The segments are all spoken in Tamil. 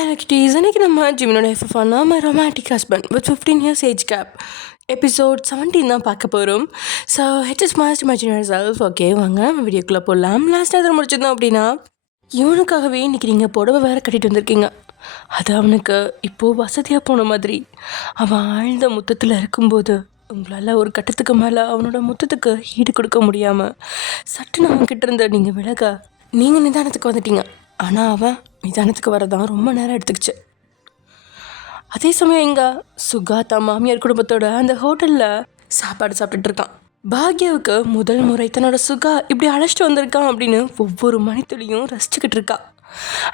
எனக்கு இன்னைக்கு நம்ம ஜிமினோட எஃப்எஃப்னா my romantic husband with 15 years age gap episode 17 தான் பார்க்க போகிறோம். So he's most imaginary self. Okay வாங்க நம்ம வீடியோக்குள்ளே போடலாம். லாஸ்ட்டாக எதில் முடிச்சிருந்தோம் அப்படின்னா, இவனுக்காகவே இன்றைக்கி நீங்கள் புடவை வேறு கட்டிட்டு வந்திருக்கீங்க. அது அவனுக்கு இப்போது வசதியாக போன மாதிரி. அவன் ஆழ்ந்த முத்தத்தில் இருக்கும்போது உங்களால் ஒரு கட்டத்துக்கு மேலே அவனோட முத்தத்துக்கு ஈடு கொடுக்க முடியாமல் சட்டுன்னு அவன்கிட்ட இருந்து நீங்கள் விலக நீங்கள் நிதானத்துக்கு வந்துட்டீங்க. ஆனால் அவன் நிதானத்துக்கு வரதான் ரொம்ப நேரம் எடுத்துக்கிச்சு. அதே சமயம் இங்கே சுகாதா மாமியார் குடும்பத்தோட அந்த ஹோட்டலில் சாப்பாடு சாப்பிட்டுட்டு இருக்கான். பாக்யாவுக்கு முதல் முறை தன்னோட சுகா இப்படி அழைச்சிட்டு வந்திருக்கான் அப்படின்னு ஒவ்வொரு மணித்துளியும் ரசிச்சுக்கிட்டு இருக்கா.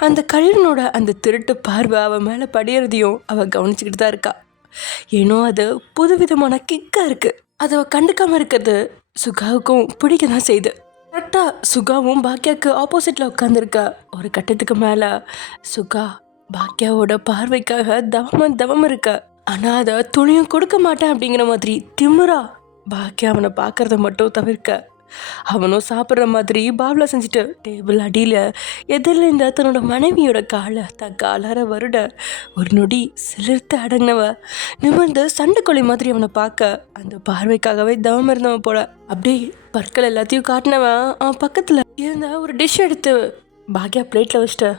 அந்த கழிவனோட அந்த திருட்டு பார்வை அவன் மேலே படியறதையும் அவள் கவனிச்சுக்கிட்டு தான் இருக்கா. ஏன்னோ அது புதுவிதமான கிக்காக இருக்குது. அதை கண்டுக்காமல் இருக்கிறது சுகாவுக்கும் பிடிக்க தான் செய்யுது. கரெக்டாக சுகாவும் பாக்யாவுக்கு ஆப்போசிட்டில் உட்காந்துருக்கா. ஒரு கட்டத்துக்கு மேலே சுகா பாக்யாவோட பார்வைக்காக தவம் இருக்கா. ஆனால் அதை துணியும் கொடுக்க மாட்டேன் அப்படிங்கிற மாதிரி திமிரா பாக்யா அவனை பார்க்கறத மட்டும் தவிர்க்க அவனும் சாப்பிட்ற மாதிரி பாவ்லா செஞ்சுட்டு டேபிள் அடியில் எதிரில் இருந்த தன்னோட மனைவியோட காலை காலார வருட ஒரு நொடி சிலிர்த்து அடங்கினவ நிமிர்ந்து சண்டைக்கொழி மாதிரி அவனை பார்க்க அந்த பார்வைக்காகவே தவம் இருந்தவன் போல. அப்படியே பற்கள் எல்லாத்தையும் காட்டினவன் அவன் பக்கத்தில் இருந்த ஒரு டிஷ் எடுத்து பாக்யா பிளேட்டில் வச்சுட்டு,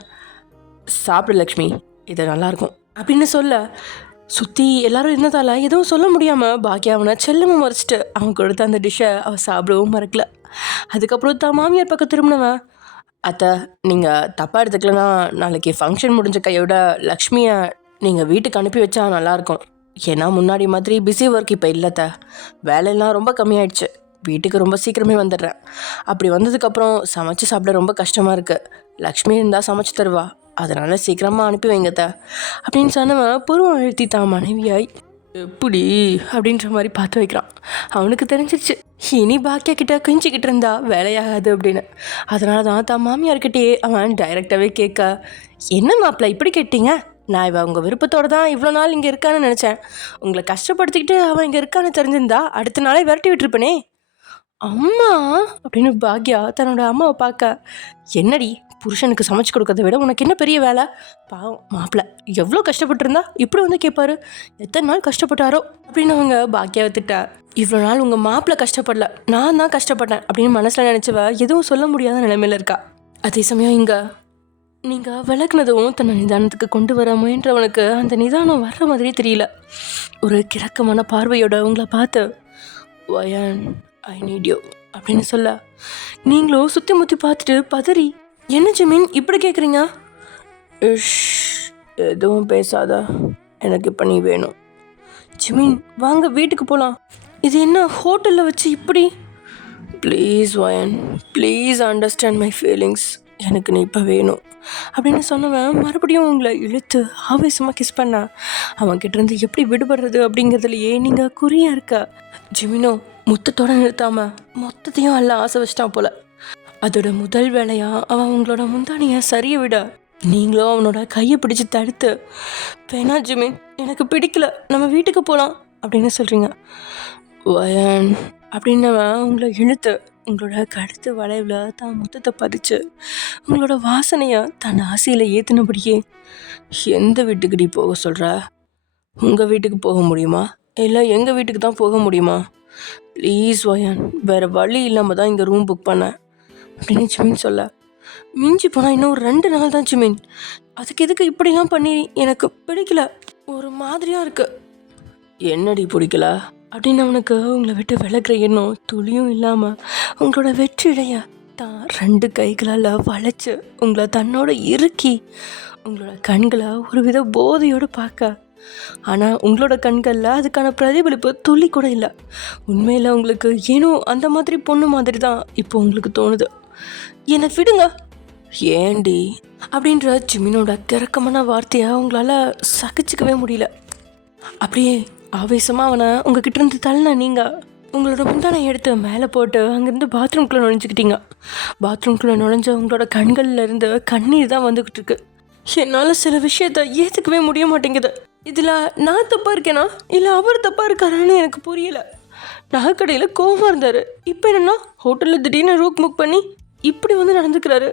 சாப்பிடு லக்ஷ்மி, இது நல்லாயிருக்கும் அப்படின்னு சொல்ல சுற்றி எல்லாரும் இருந்ததால் எதுவும் சொல்ல முடியாமல் பாக்யா அவனை செல்லமாக மறைச்சிட்டு அவன் கொடுத்த அந்த டிஷ்ஷை அவன் சாப்பிடவும் மறக்கல. அதுக்கப்புறம் தான் மாமியார் பக்கம் திரும்பினவன், அத்தை நீங்கள் தப்பாக எடுத்துக்கலன்னா நாளைக்கு ஃபங்க்ஷன் முடிஞ்ச கையோட லக்ஷ்மியை நீங்கள் வீட்டுக்கு அனுப்பி வச்சா நல்லாயிருக்கும். ஏன்னா முன்னாடி மாதிரி பிஸி ஒர்க் இப்போ இல்லைத்த, வேலையெல்லாம் ரொம்ப கம்மியாயிடுச்சு. வீட்டுக்கு ரொம்ப சீக்கிரமே வந்துடுறேன். அப்படி வந்ததுக்கப்புறம் சமைச்சு சாப்பிட ரொம்ப கஷ்டமாக இருக்குது. லக்ஷ்மி இருந்தால் சமைச்சு தருவா, அதனால் சீக்கிரமாக அனுப்பி வைங்கத்த அப்படின்னு சொன்னவன் புருவம் அழுத்தி தான் மனைவியாய் எப்படி அப்படின்ற மாதிரி பார்த்து வைக்கிறான். அவனுக்கு தெரிஞ்சிருச்சு இனி பாக்கியா கிட்ட கெஞ்சிக்கிட்டு இருந்தா வேலையாகாது அப்படின்னு. அதனால தான் மாமியார்கிட்டே அவன் டைரெக்டாகவே கேட்க, என்ன மாப்பிள்ள இப்படி கேட்டீங்க? நான் இவன் உங்கள் விருப்பத்தோடு தான் இவ்வளோ நாள் இங்கே இருக்கான்னு நினச்சேன். உங்களை கஷ்டப்படுத்திக்கிட்டு அவன் இங்கே இருக்கான்னு தெரிஞ்சிருந்தா அடுத்த நாளே விரட்டி விட்டுருப்பனே. அம்மா அப்படின்னு பாக்யா தன்னோட அம்மாவை பார்க்க, என்னடி புருஷனுக்கு சமைச்சு கொடுக்கறத விட உனக்கு என்ன பெரிய வேலை? பாவம் மாப்பிள்ள எவ்வளோ கஷ்டப்பட்டுருந்தா இப்படி வந்து கேட்பாரு, எத்தனை நாள் கஷ்டப்பட்டாரோ அப்படின்னு அவங்க பாக்கியாவை திட்டா. இவ்வளோ நாள் உங்கள் மாப்பிள்ள கஷ்டப்படல, நான் தான் கஷ்டப்பட்டேன் அப்படின்னு மனசில் நினச்சவ எதுவும் சொல்ல முடியாத நிலைமையில் இருக்கா. அதே சமயம் இங்கே நீங்கள் விளக்குனதும் தன்னை நிதானத்துக்கு கொண்டு வர முயன்றவனுக்கு அந்த நிதானம் வர்ற மாதிரி தெரியல. ஒரு கிழக்கமான பார்வையோட உங்களை பார்த்து, வயன் ஐ நீட் யூ அப்படின்னு சொல்ல, நீங்களும் சுற்றி முற்றி பார்த்துட்டு பதறி, என்ன ஜிமின் இப்படி கேட்குறீங்க? எதுவும் பேசாத, எனக்கு இப்போ நீ வேணும். ஜிமின் வாங்க வீட்டுக்கு போகலாம். இது என்ன ஹோட்டலில் வச்சு இப்படி? ப்ளீஸ் வயன், ப்ளீஸ் அண்டர்ஸ்டாண்ட் மை ஃபீலிங்ஸ், எனக்கு நீ இப்போ வேணும் அப்படின்னு சொன்னவன் மறுபடியும் உங்களை இழுத்து ஆவேசமாக கிஸ் பண்ண அவன்கிட்டருந்து எப்படி விடுபடுறது அப்படிங்கிறதுலையே நீங்கள் குறியாக இருக்க. ஜிமினோ முத்தத்தோடு நிறுத்தாமல் மொத்தத்தையும் எல்லாம் ஆசை வச்சிட்டான் போல. அதோட முதல் வேலையாக அவன் உங்களோட முந்தானியை சரிய விட நீங்களும் அவனோட கையை பிடிச்சி தடுத்து, வேணா ஜிமின் எனக்கு பிடிக்கல, நம்ம வீட்டுக்கு போகலாம் அப்படின்னு சொல்கிறீங்க. வயன் அப்படின்னவன் உங்களை இழுத்து உங்களோட கழுத்து வளைவில் தான் முத்தத்தை பதிச்சு உங்களோட வாசனையை தன் ஆசையில் ஏற்றினபடியே, எந்த வீட்டுக்கு நீ போக சொல்கிற? உங்கள் வீட்டுக்கு போக முடியுமா இல்லை எங்கள் வீட்டுக்கு தான் போக முடியுமா? ப்ளீஸ் வயன், வேறு வழி இல்லாமல் தான் இங்கே ரூம் புக் பண்ணேன் அப்படின்னு ஜிமின் சொல்ல, மிஞ்சி போனால் இன்னும் ஒரு 2 நாள் தான் ஜிமின், அதுக்கு எதுக்கு இப்படிலாம் பண்ணி? எனக்கு பிடிக்கல, ஒரு மாதிரியாக இருக்கு. என்னடி பிடிக்கல அப்படின்னு அவனுக்கு உங்களை விட்டு விலகிற எண்ணம் துளியும் இல்லாமல் உங்களோட வெற்றிடைய தான் 2 கைகளால் வளைச்சு உங்களை தன்னோட இறுக்கி உங்களோட கண்களை ஒரு வித போதையோடு பார்க்க, ஆனால் உங்களோட கண்களில் அதுக்கான பிரதிபலிப்பு துளி கூட இல்லை. உண்மையில் உங்களுக்கு ஏனோ அந்த மாதிரி பொண்ணு மாதிரி தான் இப்போ உங்களுக்கு தோணுது. என்னை விடுங்க. ஏண்டி அப்படின்ற ஜிமினோட கிறக்கமான வார்த்தையை உங்களால் சகிச்சிக்கவே முடியல. அப்படியே ஆவேசமாக அவனை உங்ககிட்ட இருந்து தள்ளினா நீங்கள் உங்களோட முந்தானை எடுத்து மேலே போட்டு அங்கேருந்து பாத்ரூம்குள்ளே நுழைஞ்சிக்கிட்டீங்க. பாத்ரூம்குள்ளே நுழைஞ்ச உங்களோட கண்களில் இருந்து கண்ணீர் தான் வந்துக்கிட்டு இருக்கு. என்னால் சில விஷயத்த ஏற்றுக்கவே முடிய மாட்டேங்குது. இதில் நான் தப்பாக இருக்கேனா இல்லை அவர் தப்பாக இருக்காரான்னு எனக்கு புரியலை. நகைக்கடையில் கோவமாக இருந்தார், இப்போ என்னென்னா ஹோட்டலில் திடீர்னு ரூம் புக் பண்ணி இப்படி வந்து நடந்துக்கிறாரு,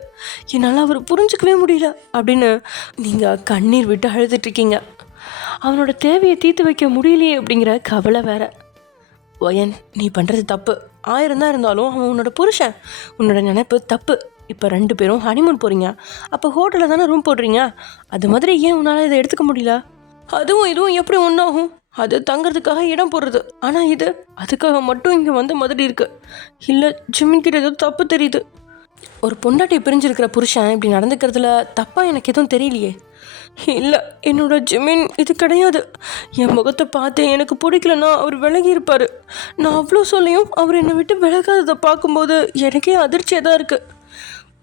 என்னால் அவர் புரிஞ்சுக்கவே முடியல அப்படின்னு நீங்கள் கண்ணீர் விட்டு அழுதுட்ருக்கீங்க. அவனோட தேவையை தீர்த்து வைக்க முடியலையே அப்படிங்கிற கவலை வேற. ஒயன், நீ பண்ணுறது தப்பு. 1000 தான் இருந்தாலும் அவன் உன்னோட புருஷன். உன்னோட நினைப்பு தப்பு. இப்போ 2 பேரும் ஹனிமூன் போகிறீங்க, அப்போ ஹோட்டலில் தானே ரூம் போடுறீங்க. அது மாதிரி ஏன் உன்னால் இதை எடுத்துக்க முடியல? அதுவும் இதுவும் எப்படி ஒன்றாகும்? அது தங்குறதுக்காக இடம் போடுறது. ஆனால் இது அதுக்காக மட்டும் இங்கே வந்த மாதிரி இருக்குது. இல்லை, ஜிமின் கிட்ட ஏதோ தப்பு தெரியுது. ஒரு பொண்டாட்டி பிரிஞ்சிருக்கிற புருஷன் இப்படி நடந்துக்கிறதுல தப்பாக எனக்கு எதுவும் தெரியலையே. இல்லை, என்னோட ஜிமின் இது கிடையாது. என் முகத்தை பார்த்து எனக்கு பிடிக்கலன்னா அவர் விலகி இருப்பார். நான் அவ்வளோ சொல்லியும் அவர் என்னை விட்டு விலகாததை பார்க்கும்போது எனக்கே அதிர்ச்சியாக தான் இருக்குது.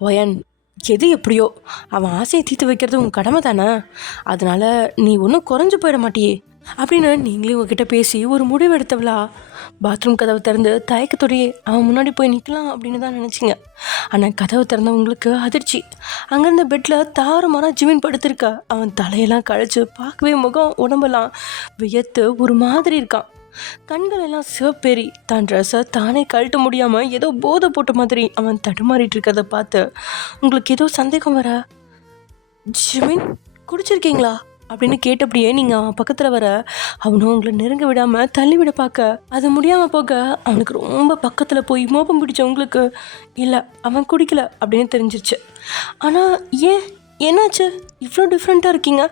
ஒயன், எது எப்படியோ அவன் ஆசையை தீர்த்து வைக்கிறது உன் கடமை தானே. அதனால் நீ ஒன்றும் குறைஞ்சு போயிட மாட்டியே அப்படின்னு நீங்களே உங்ககிட்ட பேசி ஒரு முடிவு எடுத்தவளா பாத்ரூம் கதவை திறந்து தயக்கத்தோடையே அவன் முன்னாடி போய் நிற்கலாம் அப்படின்னு தான் நினச்சிங்க. ஆனால் கதவை திறந்தவங்களுக்கு அதிர்ச்சி. அங்கேருந்த பெட்டில் தாறுமாறாக ஜிமின் படுத்திருக்கா. அவன் தலையெல்லாம் கழிச்சு பார்க்கவே முகம் உடம்பெல்லாம் வியத்து ஒரு மாதிரி இருக்கான். கண்கள் எல்லாம் சிவப்பேறி தான் ட்ரெஸ்ஸை தானே கழட்ட முடியாமல் ஏதோ போதை போட்ட மாதிரி அவன் தடுமாறிட்டு இருக்கிறத பார்த்து உங்களுக்கு ஏதோ சந்தேகம் வர, ஜிமின் குடிச்சிருக்கீங்களா அப்படின்னு கேட்டபடியே நீங்கள் அவன் பக்கத்தில் வர, அவனும் உங்களை நெருங்க விடாமல் தள்ளிவிட பார்க்க, அது முடியாமல் போக அவனுக்கு ரொம்ப பக்கத்தில் போய் மோப்பம் பிடிச்ச உங்களுக்கு இல்லை அவன் குடிக்கல அப்படின்னு தெரிஞ்சிருச்சு. ஆனால் ஏன், என்னாச்சு? இவ்வளோ டிஃப்ரெண்ட்டாக இருக்கீங்க.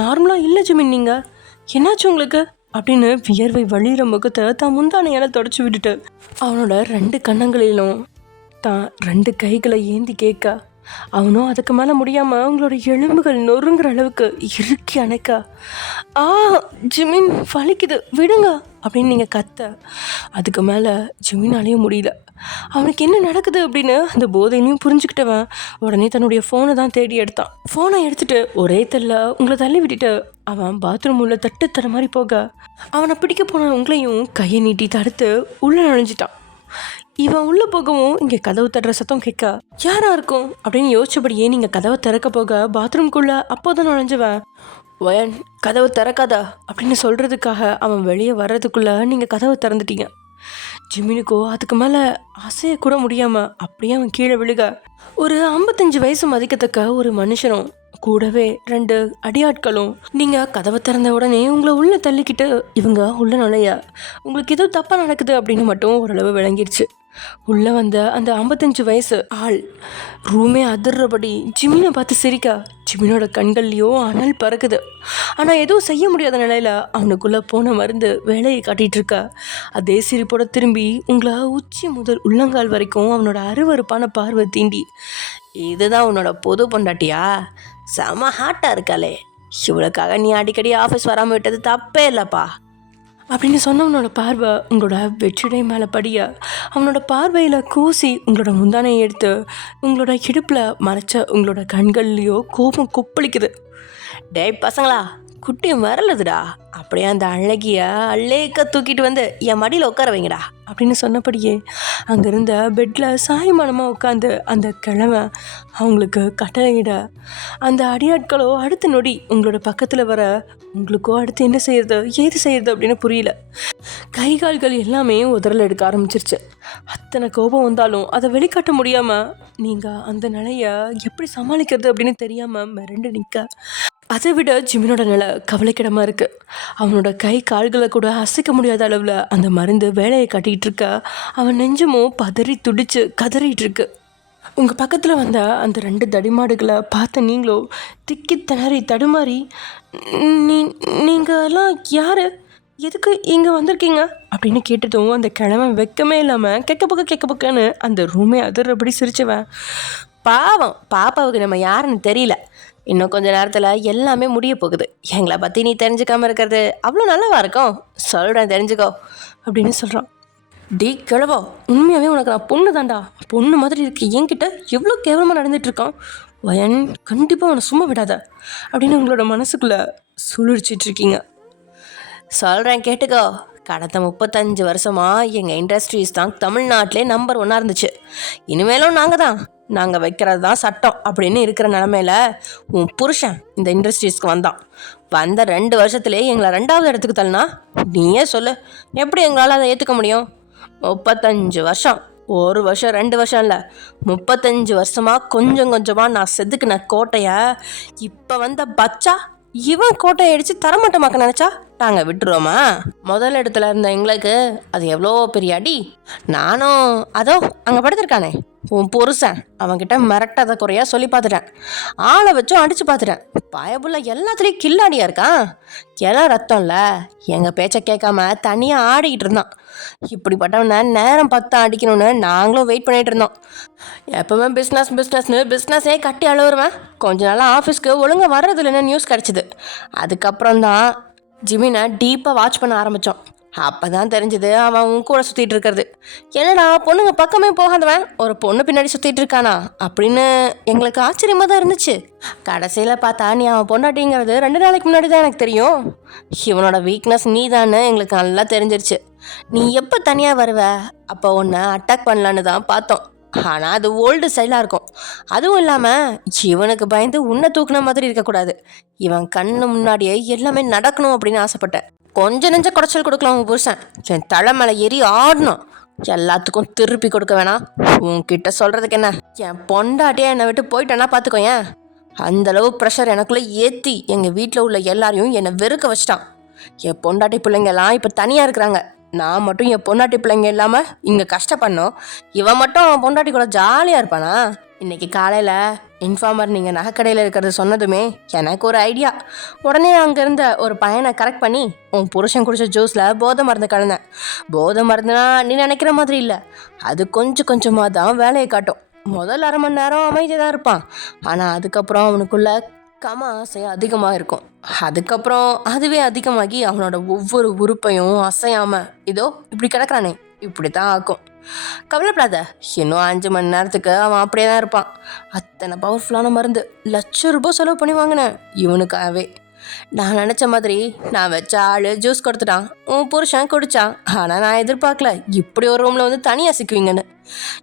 நார்மலாக இல்லை ஜிமின், நீங்கள் என்னாச்சு உங்களுக்கு அப்படின்னு வியர்வை வழிகிற முகத்தை தான் முந்தானையால் தொடச்சி விட்டுட்டு அவனோட 2 கன்னங்களிலும் தான் 2 கைகளை ஏந்தி கேட்க, அவனும் அதுக்கு மேலே முடியாமல் அவங்களோட எலும்புகள் நொறுங்குற அளவுக்கு இறுக்கி அணைக்க, ஆ ஜிமின் வலிக்குது விடுங்க அப்படின்னு நீங்கள் கத்த, அதுக்கு மேலே ஜிமினாலேயும் முடியல. அவனுக்கு என்ன நடக்குது அப்படின்னு அந்த போதையிலையும் புரிஞ்சுக்கிட்டவன் உடனே தன்னுடைய ஃபோனை தான் தேடி எடுத்தான். ஃபோனை எடுத்துட்டு ஒரே தள்ள உங்களை தள்ளி விட்டுட்டு அவன் பாத்ரூம் உள்ள தட்டு தர மாதிரி போக, அவனை பிடிக்க போன உங்களையும் கையை நீட்டி தடுத்து உள்ளே நுழைஞ்சிட்டான். இவன் உள்ளே போகவும் இங்கே கதவு தட்டுற சத்தம் கேட்க, யாரா இருக்கும் அப்படின்னு யோசிச்சபடியே நீங்கள் கதவை திறக்க போக பாத்ரூம்குள்ளே அப்போதான் நுழைஞ்சவன், ஒயன் கதவை திறக்காதா அப்படின்னு சொல்கிறதுக்காக அவன் வெளியே வர்றதுக்குள்ளே நீங்கள் கதவை திறந்துட்டீங்க. ஜிமினுக்கோ அதுக்கு மேலே அசையக்கூட முடியாமல் அப்படியே அவன் கீழே விழுக, ஒரு 55 வயசு மதிக்கத்தக்க ஒரு மனுஷனும் கூடவே 2 அடியாட்களும் நீங்கள் கதவை திறந்த உடனே உங்களை உள்ளே தள்ளிக்கிட்டு இவங்க உள்ள நுழைய உங்களுக்கு ஏதோ தப்பாக நடக்குது அப்படின்னு மட்டும் ஓரளவு விளங்கிடுச்சு. உள்ளே வந்த அந்த 55 வயசு ஆள் ரூமே அதிர்றபடி ஜிமினை பார்த்து சிரிக்க, ஜிமினோட கண்கள்லையோ அனல் பறக்குது. ஆனால் எதுவும் செய்ய முடியாத நிலையில் அவனுக்குள்ளே போன மருந்து வேலையை காட்டிகிட்டு இருக்கா. அதே சிரிப்போட திரும்பி உங்களை உச்சி முதல் உள்ளங்கால் வரைக்கும் அவனோட அருவருப்பான பார்வை தீண்டி, இதுதான் உன்னோட பொது பொண்டாட்டியா? செம ஹாட்டாக இருக்காளே, இவளுக்காக நீ அடிக்கடி ஆஃபீஸ் வராமல் விட்டது தப்பே இல்லைப்பா அப்படின்னு சொன்னவனோட பார்வை உங்களோட வெற்றிடை மேலே படிய அவனோட பார்வையில் கூசி உங்களோட முந்தானையை எடுத்து உங்களோட இடுப்பில் மறைச்ச உங்களோட கண்கள்லேயோ கோபம் கொப்பளிக்குது. டேய் பசங்களா, குட்டி மறலுதுடா, அப்படியே அந்த அழகிய அள்ளேக்க தூக்கிட்டு வந்து என் மடியில் உட்கார வைங்கடா அப்படின்னு சொன்னபடியே அங்கேருந்த பெட்டில் சாய்மானமாக உட்காந்து அந்த கிழமை அவங்களுக்கு கட்டளையிட, அந்த அடியாட்களோ அடுத்த நொடி உங்களோட பக்கத்தில் வர உங்களுக்கோ அடுத்து என்ன செய்யறது ஏது செய்யறது அப்படின்னு புரியல. கை கால்கள் எல்லாமே உதறல் எடுக்க ஆரம்பிச்சிருச்சு. அத்தனை கோபம் வந்தாலும் அதை வெளிக்காட்ட முடியாமல் நீங்கள் அந்த நிலையை எப்படி சமாளிக்கிறது அப்படின்னு தெரியாமல் மிரண்டு நிற்க, அதை விட ஜிமினோட நிலை கவலைக்கிடமாக இருக்குது. அவனோட கை கால்களை கூட அசைக்க முடியாத அளவில் அந்த மருந்து வேலையை காட்டிகிட்டு இருக்க, அவன் நெஞ்சமும் பதறி துடிச்சு கதறிட்டு இருக்கு. உங்கள் பக்கத்தில் வந்த அந்த 2 தடிமாடுகளை பார்த்த நீங்களோ திக்கி திணறி தடுமாறி, நீங்கள் எல்லாம் யார், எதுக்கு இங்கே வந்திருக்கீங்க அப்படின்னு கேட்டதும் அந்த கிழமை வெக்கமே இல்லாமல் கெக்க பக்கன்னு அந்த ரூமே அதிர்றபடி சிரிச்சவன், பாவம் பாப்பாவுக்கு நம்ம யாருன்னு தெரியல, இன்னும் கொஞ்சம் நேரத்தில் எல்லாமே முடிய போகுது, எங்களை பற்றி நீ தெரிஞ்சுக்காமல் இருக்கிறது அவ்வளோ நல்லாவா இருக்கும், சொல்கிறேன் தெரிஞ்சுக்கோ அப்படின்னு சொல்கிறான். டி கிழவா, உண்மையாகவே உனக்கு நான் பொண்ணு தாண்டா, பொண்ணு மாதிரி இருக்கு, என்கிட்ட எவ்வளோ கேவலமாக நடந்துகிட்ருக்கான், வயன் கண்டிப்பாக அவனை சும்மா விடாத அப்படின்னு உங்களோட மனசுக்குள்ளே சுழிச்சிட்ருக்கீங்க. சொல்கிறேன் கேட்டுக்கோ, கடந்த 35 வருஷமாக எங்கள் இண்டஸ்ட்ரீஸ் தான் தமிழ்நாட்டிலே நம்பர் 1 இருந்துச்சு, இனிமேலும் நாங்கள் வைக்கிறது தான் சட்டம் அப்படின்னு இருக்கிற நிலமையில உன் புருஷன் இந்த இண்டஸ்ட்ரீஸ்க்கு வந்த 2 வருஷத்துலேயே எங்களை 2வது இடத்துக்கு தள்ளினா நீயே சொல்லு, எப்படி எங்களால் அதை ஏற்றுக்க முடியும்? 35 வருஷம் 1 வருஷம் 2 வருஷம் இல்லை, 35 வருஷமாக கொஞ்சம் கொஞ்சமாக நான் செதுக்குன கோட்டையை இப்போ வந்த பச்சா இவன் கோட்டையை அடித்து தரமாட்டமாக்க நினச்சா நாங்கள் விட்டுருவோமா? முதல் இடத்துல இருந்த எங்களுக்கு அது எவ்வளோ பெரிய அடி. நானும் அதோ அங்கே படுத்திருக்கானே உன் புருஷன், அவன்கிட்ட மிரட்டாத குறையா சொல்லி பார்த்துட்டேன். ஆளை வச்சும் அடித்து பார்த்துட்டேன். பயபுள்ள எல்லாத்துலேயும் கில்லாடியா இருக்கான். எல்லாம் ரத்தம் இல்லை, எங்கள் பேச்சை கேட்காம தனியாக ஆடிக்கிட்டு இருந்தான். இப்படிப்பட்டவனை நேரம் 10 அடிக்கணும்னு நாங்களும் வெயிட் பண்ணிகிட்டு இருந்தோம். எப்பவுமே பிஸ்னஸே கட்டி அழுவுருவேன். கொஞ்ச நாளாக ஆஃபீஸ்க்கு ஒழுங்காக வர்றது இல்லைன்னு நியூஸ் கிடச்சிது. அதுக்கப்புறம் தான் ஜிமினை டீப்பாக வாட்ச் பண்ண ஆரம்பித்தோம். அப்போ தான் தெரிஞ்சது அவன் உன் கூட சுற்றிட்டு இருக்கிறது. என்னடா பொண்ணுங்க பக்கமே போகாதவன் ஒரு பொண்ணு பின்னாடி சுற்றிட்டு இருக்கானா அப்படின்னு எங்களுக்கு ஆச்சரியமாக தான் இருந்துச்சு. கடைசியில் பார்த்தா நீ அவன் பொண்டாட்டிங்கிறது 2 நாளைக்கு முன்னாடி தான் எனக்கு தெரியும். இவனோட வீக்னஸ் நீ தான்னு எங்களுக்கு நல்லா தெரிஞ்சிருச்சு. நீ எப்போ தனியாக வருவ அப்போ உன்னை அட்டாக் பண்ணலான்னு தான் பார்த்தோம். ஆனால் அது ஓல்டு ஸ்டைலாக இருக்கும். அதுவும் இல்லாமல் இவனுக்கு பயந்து உன்னை தூக்குன மாதிரி இருக்கக்கூடாது. இவன் கண்ணு முன்னாடியே எல்லாமே நடக்கணும் அப்படின்னு ஆசைப்பட்டேன். கொஞ்சம் நெஞ்ச குடைச்சல் கொடுக்கலாம் உன் புருஷன். என் தலை மேலே ஏறி ஆடணும். எல்லாத்துக்கும் திருப்பி கொடுக்க வேணாம். உன்கிட்ட சொல்கிறதுக்கு என்ன, என் பொண்டாட்டியே என்னை விட்டு போயிட்டேன்னா பார்த்துக்கோ. ஏன் அந்தளவு ப்ரெஷர் எனக்குள்ளே ஏற்றி எங்கள் வீட்டில் உள்ள எல்லாரையும் என்னை வெறுக்க வச்சிட்டான். என் பொண்டாட்டி பிள்ளைங்கெல்லாம் இப்போ தனியாக இருக்கிறாங்க. நான் மட்டும் என் பொண்டாட்டி பிள்ளைங்க இல்லாமல் இங்கே கஷ்டப்படணும். இவன் மட்டும் அவன் பொண்டாட்டி கூட ஜாலியாக இருப்பானா? இன்றைக்கி காலையில் இன்ஃபார்மர் நீங்கள் நகைக்கடையில் இருக்கிறது சொன்னதுமே எனக்கு ஒரு ஐடியா. உடனே அங்கே இருந்த ஒரு பையனை கரெக்ட் பண்ணி உன் புருஷன் குடிச்ச ஜூஸில் போதை மருந்து கலந்தேன். போதை மருந்துனா நீ நினைக்கிற மாதிரி இல்லை, அது கொஞ்சம் கொஞ்சமாக தான் வேலையை காட்டும். முதல் 1/2 மணி நேரம் அமைதியாக தான் இருப்பான். ஆனால் அதுக்கப்புறம் அவனுக்குள்ள ஆசை அதிகமாக இருக்கும். அதுக்கப்புறம் அதுவே அதிகமாகி அவனோட ஒவ்வொரு உறுப்பையும் அசையாமல் இதோ இப்படி கிடக்குறானே இப்படி தான் ஆக்கும். கவலைப்படாத, இன்னும் 5 மணி நேரத்துக்கு அவன் அப்படியே தான் இருப்பான். அத்தனை பவர்ஃபுல்லான மருந்து ₹1,00,000 செலவு பண்ணி வாங்கினேன் இவனுக்காகவே. நான் நினச்ச மாதிரி நான் வச்ச ஆள் ஜூஸ் கொடுத்துட்டான், உன் புருஷன் குடித்தான். ஆனால் நான் எதிர்பார்க்கல இப்படி ஒரு ரூமில் வந்து தனியாக சிக்குவீங்கன்னு.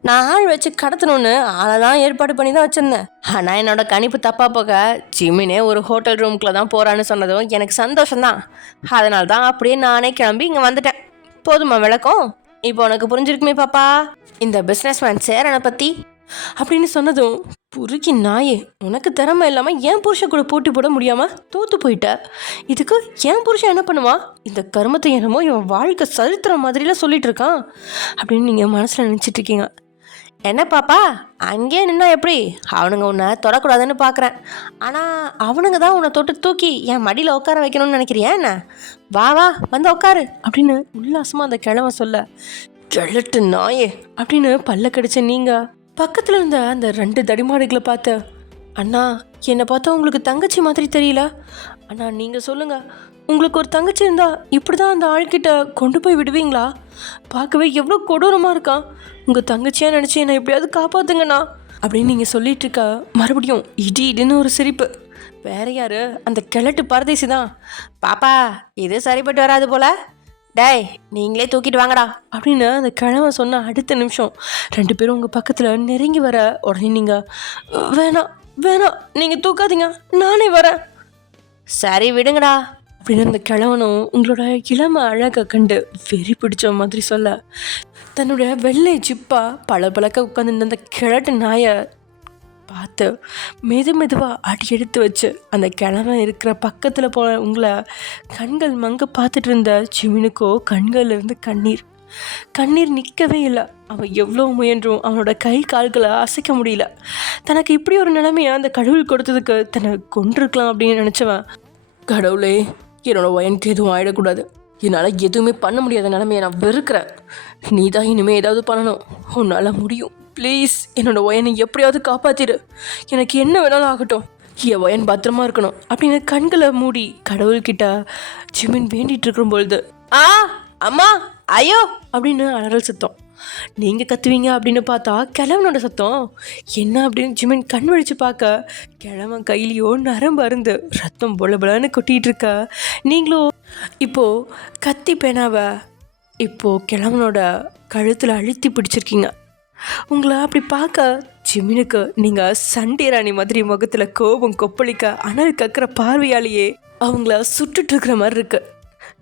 நான் ஆள் வச்சு கடத்தணும்னு ஆளெல்லாம் ஏற்பாடு பண்ணி தான் வச்சுருந்தேன். ஆனால் என்னோட கணிப்பு தப்பாக போக ஜிமினே ஒரு ஹோட்டல் ரூமுக்குள்ளே தான் போகிறான்னு சொன்னதும் எனக்கு சந்தோஷம்தான். அதனால தான் அப்படியே நானே கிளம்பி இங்கே வந்துட்டேன். போதுமா விளக்கம்? இப்போ உனக்கு புரிஞ்சிருக்குமே பாப்பா இந்த பிஸ்னஸ்மேன் சேரனை பற்றி அப்படின்னு சொன்னதும், புருக்கி நாயே, உனக்கு திறமை இல்லாமல் என் புருஷன் கூட போட்டி போட முடியாமல் தோற்று போயிட்ட. இதுக்கு என் புருஷன் என்ன பண்ணுவான்? இந்த கருமத்தை என்னமோ இவன் வாழ்க்கை சரித்திர மாதிரிலாம் சொல்லிட்டு இருக்கான் அப்படின்னு நீங்கள் மனசில் நினச்சிட்டு இருக்கீங்க. என்ன பாப்பா அங்கேயே நின்னா எப்படி? அவனுங்க உன்னை தொடக்கூடாதுன்னு பார்க்குறேன். ஆனால் அவனுங்க தான் உன்னை தொட்டு தூக்கி என் மடியில் உட்கார வைக்கணும்னு நினைக்கிறியா என்ன? வா வா வந்து உட்காரு அப்படின்னு உல்லாசமாக அந்த கிழமை சொல்ல, கிழட்டு நாயே அப்படின்னு பல்ல கடிச்ச நீங்கள் பக்கத்தில் இருந்த அந்த 2 தடிமாடுகளை பார்த்து, அண்ணா என்னை பார்த்தா உங்களுக்கு தங்கச்சி மாதிரி தெரியல. அண்ணா நீங்கள் சொல்லுங்கள், உங்களுக்கு ஒரு தங்கச்சி இருந்தால் இப்படி தான் அந்த ஆள்கிட்ட கொண்டு போய் விடுவீங்களா? பார்க்கவே எவ்வளோ கொடூரமாக இருக்கான். உங்கள் தங்கச்சியாக நினச்சி என்னை எப்படியாவது காப்பாற்றுங்கண்ணா அப்படின்னு நீங்கள் சொல்லிட்டு இருக்க மறுபடியும் இடின்னு ஒரு சிரிப்பு. வேற யாரு? அந்த கிழட்டு பரதேசி தான். பாப்பா இது சரிப்பட்டு வராது போல, டேய் நீங்களே தூக்கிட்டு வாங்கடா அப்படின்னு அந்த கிழமை சொன்ன அடுத்த நிமிஷம் 2 பேரும் உங்கள் பக்கத்தில் நெருங்கி வர உடனே நீங்கள் வேணாம் வேணாம் நீங்கள் தூக்காதீங்க நானே வரேன். சரி விடுங்கடா அப்படின்னு அந்த கிழவனும் உங்களோட இளம அழகை கண்டு வெறி பிடிச்ச மாதிரி சொல்ல, தன்னுடைய வெள்ளை ஜிப்பா பளபளக்க உட்காந்துருந்த அந்த கிழட்டு நாயை பார்த்து மெதுவாக அடி எடுத்து வச்சு அந்த கிழமை இருக்கிற பக்கத்தில் போன உங்களை கண்கள் மங்க பார்த்துட்டு இருந்த ஜிமினுக்கோ கண்கள்லேருந்து கண்ணீர் நிற்கவே இல்லை. அவன் எவ்வளோ முயன்றும் அவனோட கை கால்களை அசைக்க முடியல. தனக்கு இப்படி ஒரு நிலைமையை அந்த கடவுள் கொடுத்ததுக்கு தன்னை கொண்டிருக்கலாம் அப்படின்னு நினச்சவன், கடவுளே என்னோட ஒயனுக்கு எதுவும் ஆகிடக்கூடாது, என்னால் எதுவுமே பண்ண முடியாத நிலைமையை நான் வெறுக்கிறேன், நீ தான் இனிமேல் ஏதாவது பண்ணணும், உன்னால் முடியும், ப்ளீஸ் என்னோட ஒயனை எப்படியாவது காப்பாற்றிடு, எனக்கு என்ன வேணாலும் ஆகட்டும், என் ஒயன் பத்திரமா இருக்கணும் அப்படின்னு கண்களை மூடி கடவுள்கிட்ட ஜிமின் வேண்டிகிட்டு இருக்கும்பொழுது, அம்மா ஐயோ அப்படின்னு அலறல் சத்தம். நீங்கள் கத்துவீங்க அப்படின்னு பார்த்தா கிழவனோட சத்தம். என்ன அப்படின்னு ஜிமின் கண் வழிச்சு பார்க்க கிழவன் கையிலையோ நரம்பு அருந்து ரத்தம் பொலபலன்னு கொட்டிகிட்டு இருக்க, நீங்களும் இப்போது கத்தி பேனாவை இப்போது கிழவனோட கழுத்தில் அழுத்தி பிடிச்சிருக்கீங்க. உங்களை அப்படி பார்க்க ஜிமினுக்கு நீங்கள் சண்டை ராணி மாதிரி முகத்தில் கோபம் கொப்பளிக்க அனல் கக்கிற பார்வையாலேயே அவங்கள சுட்டுட்டு இருக்கிற மாதிரி இருக்கு.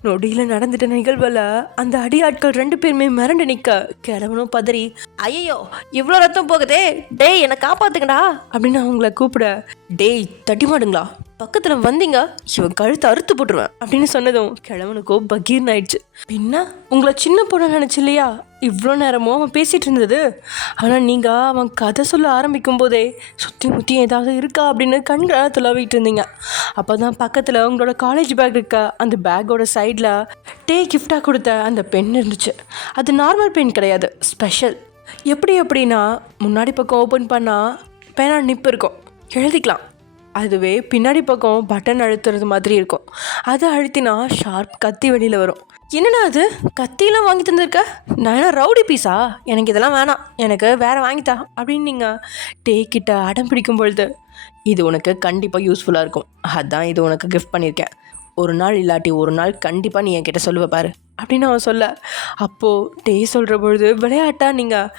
நொடியில் நடந்துட்ட நிகழ்வில் அந்த அடியாட்கள் 2 பேருமே மிரண்டு நிற்க கிழவனும் பதறி, ஐயோ இவ்வளோ ரத்தம் போகுதே, டேய் என்னை காப்பாத்துக்கடா அப்படின்னு அவங்கள கூப்பிட, டேய் தட்டி மாடுங்களா, பக்கத்தில் வந்தீங்க இவன் கழுத்தை அறுத்து போட்டுருவேன் அப்படின்னு சொன்னதும் கிழவனுக்கோ பகீர்னு ஆயிடுச்சு. பின்ன உங்களை சின்ன பொண்ணு நினச்சி இல்லையா இவ்வளோ நேரமும் அவன் பேசிகிட்டு இருந்தது. ஆனால் நீங்கள் அவன் கதை சொல்ல ஆரம்பிக்கும் போதே சுற்றி முற்றி ஏதாவது இருக்கா அப்படின்னு கண்களால் துளாவிட்டு இருந்தீங்க. அப்போ தான் பக்கத்தில் உங்களோட காலேஜ் பேக் இருக்க அந்த பேக்கோட சைடில் கிஃப்டாக கொடுத்த அந்த பென் இருந்துச்சு. அது நார்மல் பென் கிடையாது, ஸ்பெஷல். எப்படின்னா முன்னாடி பக்கம் ஓப்பன் பண்ணால் பேனா நிப்பு இருக்கும், எழுதிக்கலாம். அதுவே பின்னாடி பக்கம் பட்டன் அழுத்துறது மாதிரி இருக்கும். அதை அழுத்தினா ஷார்ப் கத்தி வெளியில் வரும். என்னடா அது கத்தியெல்லாம் வாங்கி தந்துருக்க, நான் என்ன ரவுடி பீஸா, எனக்கு இதெல்லாம் வேணாம், எனக்கு வேறு வாங்கித்தா அப்படின்னு நீங்கள் கிட்ட அடம் பிடிக்கும் பொழுது, இது உனக்கு கண்டிப்பாக யூஸ்ஃபுல்லாக இருக்கும், அதான் இது உனக்கு கிஃப்ட் பண்ணியிருக்கேன், ஒரு நாள் இல்லாட்டி ஒரு நாள் கண்டிப்பாக நீ என்கிட்ட சொல்லுவ பாரு அப்படின்னு அவன் சொல்ல, அப்போது சொல்கிற பொழுது விளையாட்டா நீங்கள்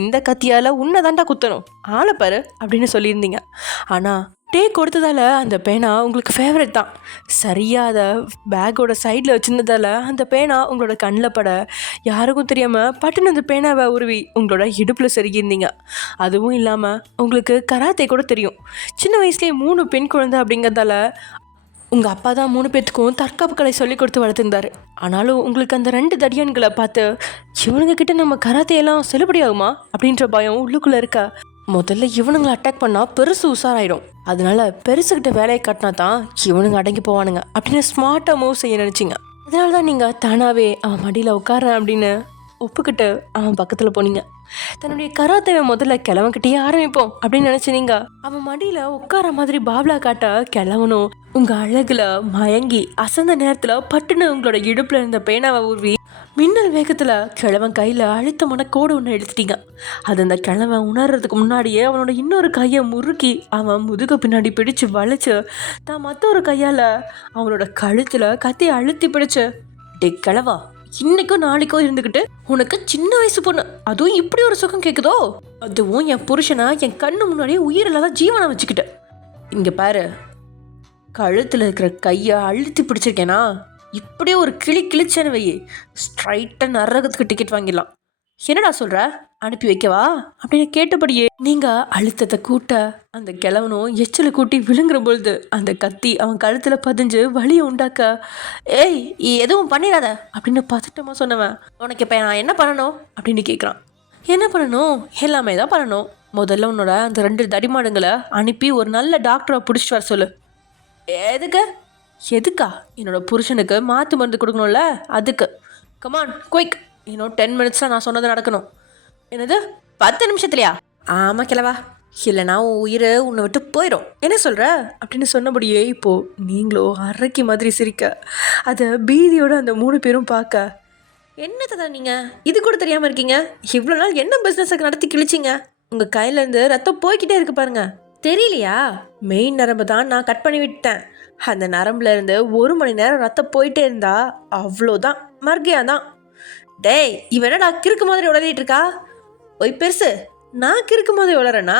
இந்த கத்தியால் உன்னை தாண்டா குத்தணும், ஆளை பாரு அப்படின்னு சொல்லியிருந்தீங்க. ஆனால் கொடுத்ததால் அந்த பேனா உங்களுக்கு ஃபேவரட் தான். சரியாக அதை பேக்கோட சைடில் வச்சுருந்ததால் அந்த பேனா உங்களோட கண்ணில் பட யாருக்கும் தெரியாமல் பட்டுன்னு அந்த பேனாவை உருவி உங்களோட இடுப்பில் செருகியிருந்தீங்க. அதுவும் இல்லாமல் உங்களுக்கு கராத்தே கூட தெரியும். சின்ன வயசுலேயே 3 பெண் குழந்தை அப்படிங்கிறதால உங்கள் அப்பா தான் 3 பேத்துக்கும் தற்காப்பு கலை சொல்லி கொடுத்து வளர்த்துருந்தார். ஆனாலும் உங்களுக்கு அந்த 2 தடியான்களை பார்த்து இவனுங்கக்கிட்ட நம்ம கராத்தையெல்லாம் செல்லுபடியாகுமா அப்படின்ற பயம் உள்ளுக்குள்ளே இருக்க, முதல்ல இவனுங்களை அட்டாக் பண்ணால் பெருசு உஷாராயிடும், அதனால பெருசுக்கிட்ட வேலையை காட்டினா தான் இவனுங்க அடங்கி போவானுங்க அப்படின்னு ஸ்மார்ட்டாக மூவ் செய்ய நினச்சிங்க. அதனால தான் நீங்கள் தானாகவே அவன் மடியில் உட்காரன் அப்படின்னு ஒப்புக்கிட்டு அவன் பக்கத்தில் போனீங்க. தன்னுடைய கராத்தேவை முதல்ல கிழவன்கிட்டயே ஆரம்பிப்போம் அப்படின்னு நினச்சினீங்க. அவன் மடியில் உட்கார மாதிரி பாப்லா காட்ட கிழவனும் உங்கள் அழகில் மயங்கி அசந்த நேரத்தில் பட்டுன்னு உங்களோட இடுப்பில் இருந்த பேனாவை உருவி மின்னல் வேகத்தில் கிழவன் கையில் அழுத்தமான கோடு ஒன்று எடுத்துட்டீங்க. அது அந்த கிழவன் உணர்றதுக்கு முன்னாடியே அவனோட இன்னொரு கையை முறுக்கி அவன் முதுக பின்னாடி பிடிச்சு வளைச்சு தான் மற்றொரு கையால் அவனோட கழுத்தில் கத்தியை அழுத்தி பிடிச்சு, டே கிழவா, இன்னைக்கும் நாளைக்கோ இருந்துக்கிட்டு உனக்கு சின்ன வயசு பொண்ணு அதுவும் இப்படி ஒரு சுகம் கேட்குதோ, அதுவும் என் புருஷனா என் கண்ணு முன்னாடியே உயிரில்லாத ஜீவனை வச்சுக்கிட்டு, இங்கே பாரு, கழுத்தில் இருக்கிற கையை அழுத்தி பிடிச்சிருக்கேனா இப்படியே ஒரு கிழிச்சேன்னு வையே, ஸ்ட்ரைட்டாக நரகத்துக்கு டிக்கெட் வாங்கிடலாம். என்னடா சொல்கிற, அனுப்பி வைக்கவா அப்படின்னு கேட்டபடியே நீங்கள் அழுத்தத்தை கூட்ட அந்த கிழவனும் எச்சலை கூட்டி விழுங்குற பொழுது அந்த கத்தி அவன் கழுத்தில் பதிஞ்சு வலியை உண்டாக்க, ஏய் எதுவும் பண்ணிடாத அப்படின்னு பதட்டமாக சொன்னவன், உனக்கு இப்போ நான் என்ன பண்ணணும் அப்படின்னு கேட்குறான். என்ன பண்ணணும், எல்லாமே தான் பண்ணணும். முதல்ல உன்னோட அந்த 2 தடிமாடுங்களை அனுப்பி ஒரு நல்ல டாக்டரை பிடிச்சிட்டு வர சொல்லு. எதுக்கா, என்னோட புருஷனுக்கு மாற்று மருந்து கொடுக்கணும்ல, அதுக்கு. கமான் குயிக், இன்னும் 10 மினிட்ஸில் நான் சொன்னது நடக்கணும். என்னது 10 நிமிஷத்துலையா? ஆமாம் கிழவா, இல்லைனா உன் உயிர் உன்னை விட்டு போயிடும், என்ன சொல்கிற அப்படின்னு சொன்னபடியே இப்போது நீங்களோ அரைக்கி மாதிரி சிரிக்க, அதை பீதியோடு அந்த 3 பேரும் பார்க்க, என்னத்தை தான் நீங்கள் இது கூட தெரியாமல் இருக்கீங்க, இவ்வளோ நாள் என்ன பிஸ்னஸை நடத்தி கிழிச்சிங்க, உங்கள் கையிலேருந்து ரத்தம் போய்கிட்டே இருக்கு பாருங்க, தெரியலையா? மெயின் நரம்பு தான் நான் கட் பண்ணி விட்டேன், அந்த நரம்புல இருந்து 1 மணி நேரம் ரத்தம் போயிட்டே இருந்தா அவ்வளோதான், மர்கியா தான். டேய் இவனடா கிறுக்கு மாதிரி உளறிட்டு இருக்கா, ஒய் பெருசு, நான் கிறுக்கு மாதிரி உளறேனா,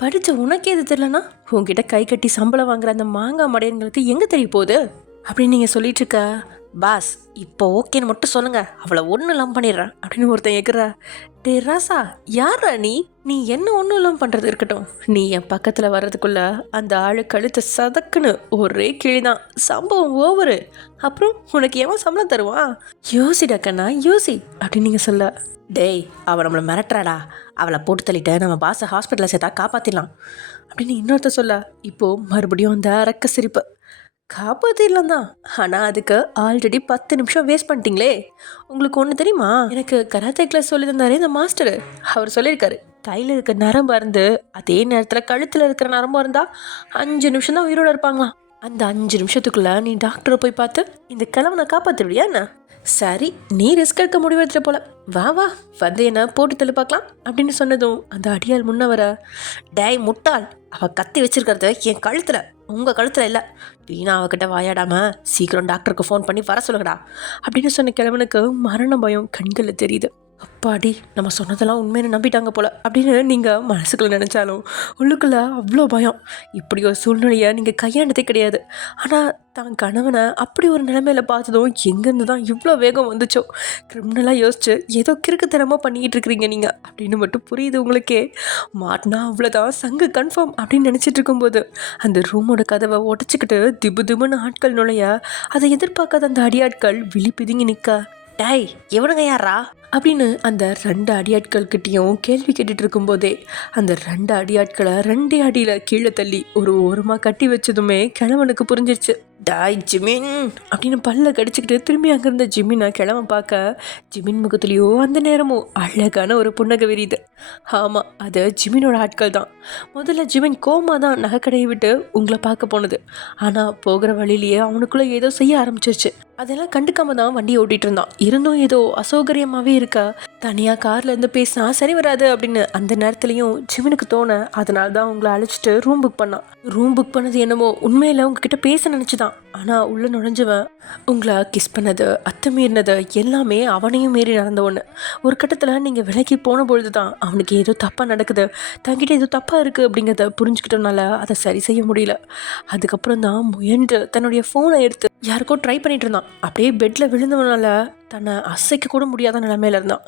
படித்த உனக்கே இது தெரியலனா உங்ககிட்ட கை கட்டி சம்பளம் வாங்குற அந்த மாங்காய் மடையன்களுக்கு எங்கே தெரிய போகுது அப்படின்னு நீங்கள் சொல்லிட்டு இருக்க. பாஸ் இப்போ ஓகேன்னு மட்டும் சொல்லுங்க, அவளை ஒன்றும் இல்லாமல் பண்ணிடுறேன் அப்படின்னு ஒருத்தன் கேட்குறா. டே ராசா, யாரா நீ என்ன ஒன்றும் இல்லாமல் பண்ணுறது இருக்கட்டும், நீ என் பக்கத்தில் வர்றதுக்குள்ள அந்த ஆளு கழுத்தை சதக்குன்னு ஒரே கிழிதான், சம்பவம் ஓவரு, அப்புறம் உனக்கு எவன் சம்பளம் தருவான், யோசிடா கண்ணா யோசி அப்படின்னு நீங்கள் சொல்ல. டேய் அவள் நம்மளை மிரட்டுறாடா, அவளை போட்டு தள்ளிட்டு நம்ம பாஸை ஹாஸ்பிட்டலில் சேர்த்தா காப்பாற்றிடலாம் அப்படின்னு இன்னொருத்த சொல்ல. இப்போது மறுபடியும் அந்த அரக்க சிரிப்பு, காப்பாற்றிடலாம் தான், ஆனால் அதுக்கு ஆல்ரெடி 10 நிமிஷம் வேஸ்ட் பண்ணிட்டீங்களே. உங்களுக்கு ஒன்று தெரியுமா, எனக்கு கராத்தே கிளாஸ் சொல்லி தந்தாரே இந்த மாஸ்டரு, அவர் சொல்லியிருக்காரு கையில் இருக்க நரம்பு இருந்து அதே நேரத்தில் கழுத்தில் இருக்கிற நரம்பு இருந்தால் 5 நிமிஷம் தான் உயிரோடு இருப்பாங்களாம். அந்த 5 நிமிஷத்துக்குள்ளே நீ டாக்டரை போய் பார்த்து இந்த கிழவனை காப்பாற்றிடுவியா என்ன? சரி நீ ரிஸ்க் எடுக்க முடிவெடுத்துட்டு போல, வா வந்து என்ன போட்டு தள்ளி பார்க்கலாம் அப்படின்னு சொன்னதும் அந்த அடியால் முன்ன வர, டேய் முட்டாள், அவள் கத்தி வச்சிருக்கிறது என் கழுத்தில், உங்கள் கழுத்தில் இல்லை, வீணா அவகிட்ட வாயாடாமல் சீக்கிரம் டாக்டருக்கு ஃபோன் பண்ணி வர சொல்லுங்கடா அப்படின்னு சொன்ன கிழவனுக்கு மரண பயம் கண்களில் தெரியுது. அப்பாடி நம்ம சொன்னதெல்லாம் உண்மைன்னு நம்பிட்டாங்க போல் அப்படின்னு நீங்கள் மனசுக்குள்ளே நினச்சாலும் உள்ளுக்குள்ளே அவ்வளோ பயம். இப்படி ஒரு சூழ்நிலையை நீங்கள் கையாண்டதே கிடையாது. ஆனால் தான் கணவனை அப்படி ஒரு நிலைமையில பார்த்ததும் எங்கேருந்து தான் இவ்வளோ வேகம் வந்துச்சோ. கிரிமினலாக யோசிச்சு ஏதோ கிறுக்குத்தனமாக பண்ணிக்கிட்டு இருக்கிறீங்க நீங்கள் அப்படின்னு மட்டும் புரியுது உங்களுக்கே. மாட்டினா அவ்வளோதான், சங்கு கன்ஃபார்ம் அப்படின்னு நினச்சிட்டு இருக்கும்போது அந்த ரூமோட கதவை உடச்சிக்கிட்டு திபு திபுன்னு ஆட்கள் நுழைய அதை எதிர்பார்க்காத அந்த அடியாட்கள் விழி பிதுங்கி நிற்க, டேய் இவனுங்க யாரா அப்படின்னு அந்த 2 அடியாட்கள்கிட்டையும் கேள்வி கேட்டுட்டு இருக்கும்போதே அந்த 2 அடியாட்களை 2 அடியில் கீழே தள்ளி ஒரு ஓரமாக கட்டி வச்சதுமே கிழவனுக்கு புரிஞ்சிருச்சு. டாய் ஜிமின் அப்படின்னு பல்ல கடிச்சிக்கிட்டு திரும்பி அங்கிருந்த ஜிமினை கிழவன் பார்க்க ஜிமின் முகத்துலேயோ அந்த நேரமும் அழகான ஒரு புன்னகை விரியுது. ஆமாம், அது ஜிமினோட ஆட்கள் தான். முதல்ல ஜிமின் கோமா தான் நகைக்கடையை விட்டு உங்களை பார்க்க போனது. ஆனால் போகிற வழியிலேயே அவனுக்குள்ளே ஏதோ செய்ய ஆரம்பிச்சிருச்சு. அதெல்லாம் கண்டுக்காம தான் வண்டியை ஓட்டிகிட்டு இருந்தான். இருந்தும் ஏதோ அசௌகரியமாகவே இருக்கா. தனியாக காரில் இருந்து பேசினா சரி வராது அப்படின்னு அந்த நேரத்துலையும் ஜிமினுக்கு தோண அதனால தான் உங்களை அழைச்சிட்டு ரூம் புக் பண்ணான். ரூம் புக் பண்ணது என்னமோ உண்மையில் உங்ககிட்ட பேச நினச்சிதான். ஆனால் உள்ளே நுழைஞ்சவன் உங்களை கிஸ் பண்ணது, அத்துமீறினது எல்லாமே அவனையும் மீறி நடந்த ஒன்று. ஒரு கட்டத்தில் நீங்கள் விலைக்கு போன பொழுது தான் அவனுக்கு ஏதோ தப்பாக நடக்குது, தங்கிட்ட ஏதோ தப்பாக இருக்குது அப்படிங்கிறத புரிஞ்சுக்கிட்டனால அதை சரி செய்ய முடியல. அதுக்கப்புறம் தான் முயன்று தன்னுடைய ஃபோனை எடுத்து யாருக்கோ ட்ரை பண்ணிட்டு இருந்தான். அப்படியே பெட்டில் விழுந்தவனால தன்னை அசைக்க கூட முடியாத நிலைமையில இருந்தான்.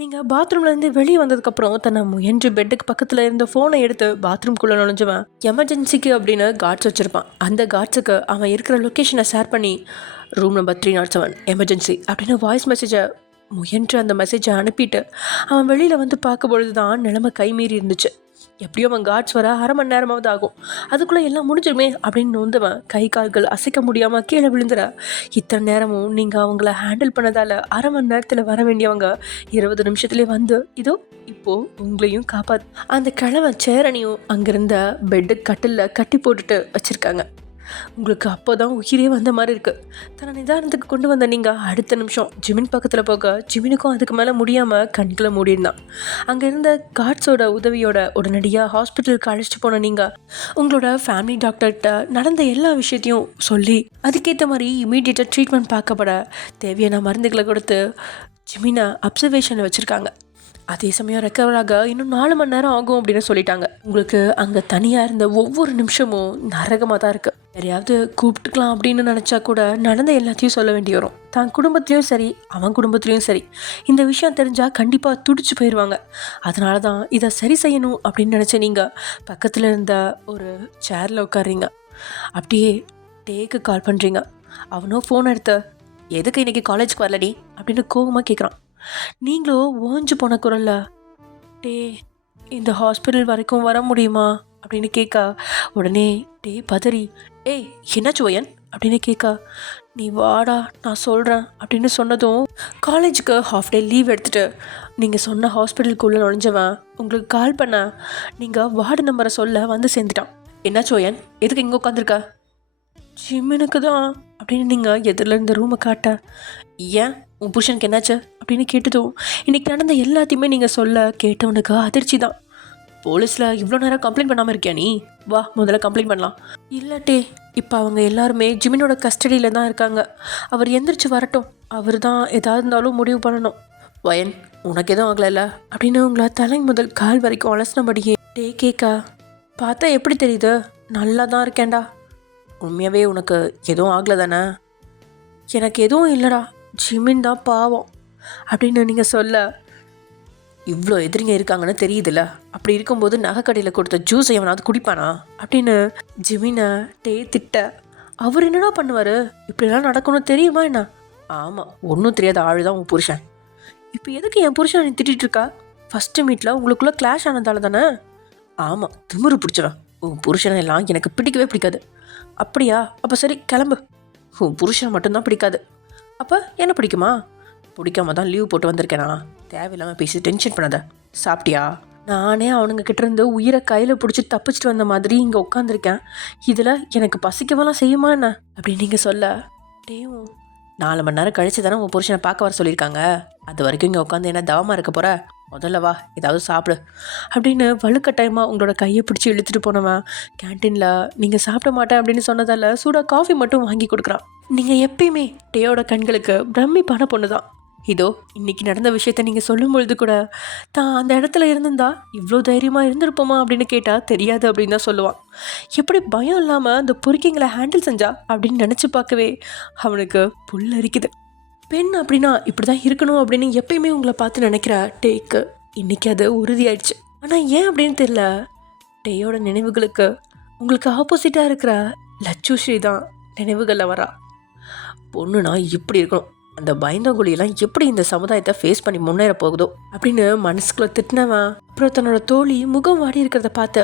நீங்கள் பாத்ரூம்லேருந்து வெளியே வந்ததுக்கப்புறம் தன்னை முயன்று பெட்டுக்கு பக்கத்தில் இருந்த ஃபோனை எடுத்து பாத்ரூம்குள்ளே நுழைஞ்சவன் எமர்ஜென்சிக்கு அப்படின்னு கார்ட்ஸ் வச்சுருப்பான். அந்த கார்ட்ஸுக்கு அவன் இருக்கிற லொக்கேஷனை ஷேர் பண்ணி ரூம் நம்பர் 307 எமர்ஜென்சி அப்படின்னு வாய்ஸ் மெசேஜை முயன்று அந்த மெசேஜை அனுப்பிட்டு அவன் வெளியில் வந்து பார்க்க பொழுது தான் நிலைமை கைமீறி இருந்துச்சு. எப்படியோ அவன் கார்ட்ஸ் வர 1/2 மணி நேரமாவது ஆகும், அதுக்குள்ளே எல்லாம் முடிஞ்சிருமே அப்படின்னு நொந்தவன் கை கால்கள் அசைக்க முடியாமல் கீழே விழுந்துற. இத்தனை நேரமும் நீங்கள் அவங்கள ஹேண்டில் பண்ணதால் 1/2 மணி நேரத்தில் வர வேண்டியவங்க 20 நிமிஷத்துலேயே வந்து இதோ இப்போது உங்களையும் காப்பாற்று. அந்த கிழவன் சேரனையும் அங்கிருந்த பெட்டு கட்டிலில் கட்டி போட்டுட்டு வச்சுருக்காங்க. உங்களுக்கு அப்போ தான் உயிரே வந்த மாதிரி இருக்குது. தன்னை நிதானத்துக்கு கொண்டு வந்த நீங்கள் அடுத்த நிமிஷம் ஜிமின் பக்கத்தில் போக ஜிமினுக்கும் அதுக்கு மேலே முடியாமல் கண்களை மூடிருந்தான். அங்கே இருந்த கார்ட்ஸோட உதவியோட உடனடியாக ஹாஸ்பிட்டலுக்கு அழைச்சிட்டு போன நீங்கள் உங்களோட ஃபேமிலி டாக்டர்கிட்ட நடந்த எல்லா விஷயத்தையும் சொல்லி அதுக்கேற்ற மாதிரி இமீடியட்டாக ட்ரீட்மெண்ட் பார்க்கப்பட தேவையான மருந்துகளை கொடுத்து ஜிமினை அப்சர்வேஷனில் வச்சுருக்காங்க. அதே சமயம் ரெக்கவர் ஆக இன்னும் 4 மணி நேரம் ஆகும் அப்படின்னு சொல்லிட்டாங்க. உங்களுக்கு அங்கே தனியாக இருந்த ஒவ்வொரு நிமிஷமும் நரகமாக தான் இருக்குது. யாரையாவது கூப்பிட்டுக்கலாம் அப்படின்னு நினச்சா கூட நடந்த எல்லாத்தையும் சொல்ல வேண்டி வரும். தான் குடும்பத்துலேயும் சரி அவன் குடும்பத்துலேயும் சரி இந்த விஷயம் தெரிஞ்சால் கண்டிப்பாக துடிச்சு போயிடுவாங்க. அதனால தான் இதை சரி செய்யணும் அப்படின்னு நினச்ச நீங்கள் பக்கத்தில் இருந்த ஒரு சேரில் உட்காடுறீங்க. அப்படியே டேக்கு கால் பண்ணுறீங்க. அவனும் ஃபோன் எடுத்த எதுக்கு இன்றைக்கி காலேஜுக்கு வரலடி அப்படின்னு கோவமாக கேட்குறான். நீங்களும் ஓஞ்சு போன குரல்ல டே இந்த ஹாஸ்பிட்டல் வரைக்கும் வர முடியுமா அப்படின்னு கேட்க உடனே டே பதறி ஏய் என்னாச்சு ஓயன் அப்படின்னு கேட்க நீ வாடா நான் சொல்கிறேன் அப்படின்னு சொன்னதும் காலேஜுக்கு ஹாஃப் டே லீவ் எடுத்துகிட்டு நீங்கள் சொன்ன ஹாஸ்பிட்டலுக்குள்ளே நுழைஞ்சவன் உங்களுக்கு கால் பண்ண நீங்கள் வார்டு நம்பரை சொல்ல வந்து சேர்ந்துட்டான். என்னாச்சு ஓயன் எதுக்கு இங்கே உட்காந்துருக்க? ஜிம்மினுக்கு தான் அப்படின்னு நீங்கள் எதிரில் இருந்த ரூமை காட்ட ஏன் உன் புருஷனுக்கு என்னாச்சு அப்படின்னு கேட்டதும் இன்றைக்கி நடந்த எல்லாத்தையுமே நீங்கள் சொல்ல கேட்டவனுக்கு அதிர்ச்சி தான். போலீஸில் இவ்வளோ நேரம் கம்ப்ளைண்ட் பண்ணாமல் இருக்கியா நீ? வா முதல்ல கம்ப்ளைண்ட் பண்ணலாம். இல்லாட்டே இப்போ அவங்க எல்லாருமே ஜிமினோட கஸ்டடியில் தான் இருக்காங்க. அவர் எந்திரிச்சு வரட்டும், அவர் தான் எதாவது இருந்தாலும் முடிவு பண்ணணும். வயன் உனக்கு எதுவும் ஆகலைல்ல அப்படின்னு உங்களை தலை முதல் கால் வரைக்கும் அலசினபடியே டே கேட்க பார்த்தா எப்படி தெரியுது? நல்லா தான் இருக்கேன்டா. உண்மையாகவே உனக்கு எதுவும் ஆகலை தானே? எனக்கு எதுவும் இல்லைடா, ஜிமின் தான் பாவம் அப்படின்னு நீங்கள் சொல்ல இவ்வளோ எதிரிங்க இருக்காங்கன்னு தெரியுதுல்ல, அப்படி இருக்கும்போது நகைக்கடையில் கொடுத்த ஜூஸை எவனாவது குடிப்பானா அப்படின்னு ஜிமினை திட்ட அவர் என்னடா பண்ணுவார்? இப்படிலாம் நடக்கணும் தெரியுமா என்ன? ஆமாம் ஒன்றும் தெரியாத ஆள் தான் உன் புருஷன். இப்போ எதுக்கு என் புருஷன் நீ திட்டிகிட்டு இருக்கா? ஃபஸ்ட்டு மீட்டில் உங்களுக்குள்ளே கிளாஷ் ஆனதால தானே? ஆமாம் திமிரு பிடிச்சவன். உன் புருஷனை எல்லாம் எனக்கு பிடிக்கவே பிடிக்காது. அப்படியா? அப்போ சரி கிளம்பு. உன் புருஷன் மட்டும்தான் பிடிக்காது, அப்போ என்ன பிடிக்குமா? பிடிக்காம தான் லீவ் போட்டு வந்திருக்கேனா? தேவையில்லாமல் பேசி டென்ஷன் பண்ணாத. சாப்பிட்டியா? நானே அவனுங்க கிட்டேருந்து உயிரை கையில் பிடிச்சி தப்பிச்சிட்டு வந்த மாதிரி இங்கே உட்காந்துருக்கேன். இதில் எனக்கு பசிக்கவெல்லாம் செய்யுமா என்ன அப்படின்னு நீங்கள் சொல்ல டேயும் 4 மணி நேரம் கழிச்சு தானே உன் புருஷனை பார்க்க வர சொல்லியிருக்காங்க. அது வரைக்கும் இங்கே உட்காந்து என்ன தவமாக இருக்க போகிற? முதல்ல வா ஏதாவது சாப்பிடு அப்படின்னு வலுக்கட்டாயமாக உங்களோட கையை பிடிச்சி இழுத்துட்டு போனவன் கேன்டீனில் நீங்கள் சாப்பிட மாட்டேன் அப்படின்னு சொன்னதால் சூடாக காஃபி மட்டும் வாங்கி கொடுக்குறான். நீங்கள் எப்பயுமே டேயோட கண்களுக்கு பிரமிப்பான பொண்ணு தான். இதோ இன்னைக்கு நடந்த விஷயத்த நீங்கள் சொல்லும் பொழுது கூட தான் அந்த இடத்துல இருந்திருந்தா இவ்வளோ தைரியமாக இருந்திருப்போமா அப்படின்னு கேட்டால் தெரியாது அப்படின்னு தான் சொல்லுவான். எப்படி பயம் இல்லாமல் அந்த பொறுக்கிங்களை ஹேண்டில் செஞ்சா அப்படின்னு நினச்சி பார்க்கவே அவனுக்கு புல்லரிக்குது. பெண் அப்படின்னா இப்படி தான் இருக்கணும் அப்படின்னு எப்பயுமே உங்களை பார்த்து நினைக்கிற டேக்கு இன்றைக்கி அது உறுதியாயிடுச்சு. ஆனால் ஏன் அப்படின்னு தெரியல, டேயோட நினைவுகளுக்கு உங்களுக்கு ஆப்போசிட்டாக இருக்கிற லட்சுஸ்ரீ தான் நினைவுகளில் வரா. பொண்ணுனா இப்படி இருக்கணும், அந்த பயந்தங்குழியெல்லாம் எப்படி இந்த சமுதாயத்தை ஃபேஸ் பண்ணி முன்னேற போகுதோ அப்படின்னு மனசுக்குள்ளே திட்டினவன் அப்புறம் தன்னோட தோழி முகம் வாடி இருக்கிறத பார்த்து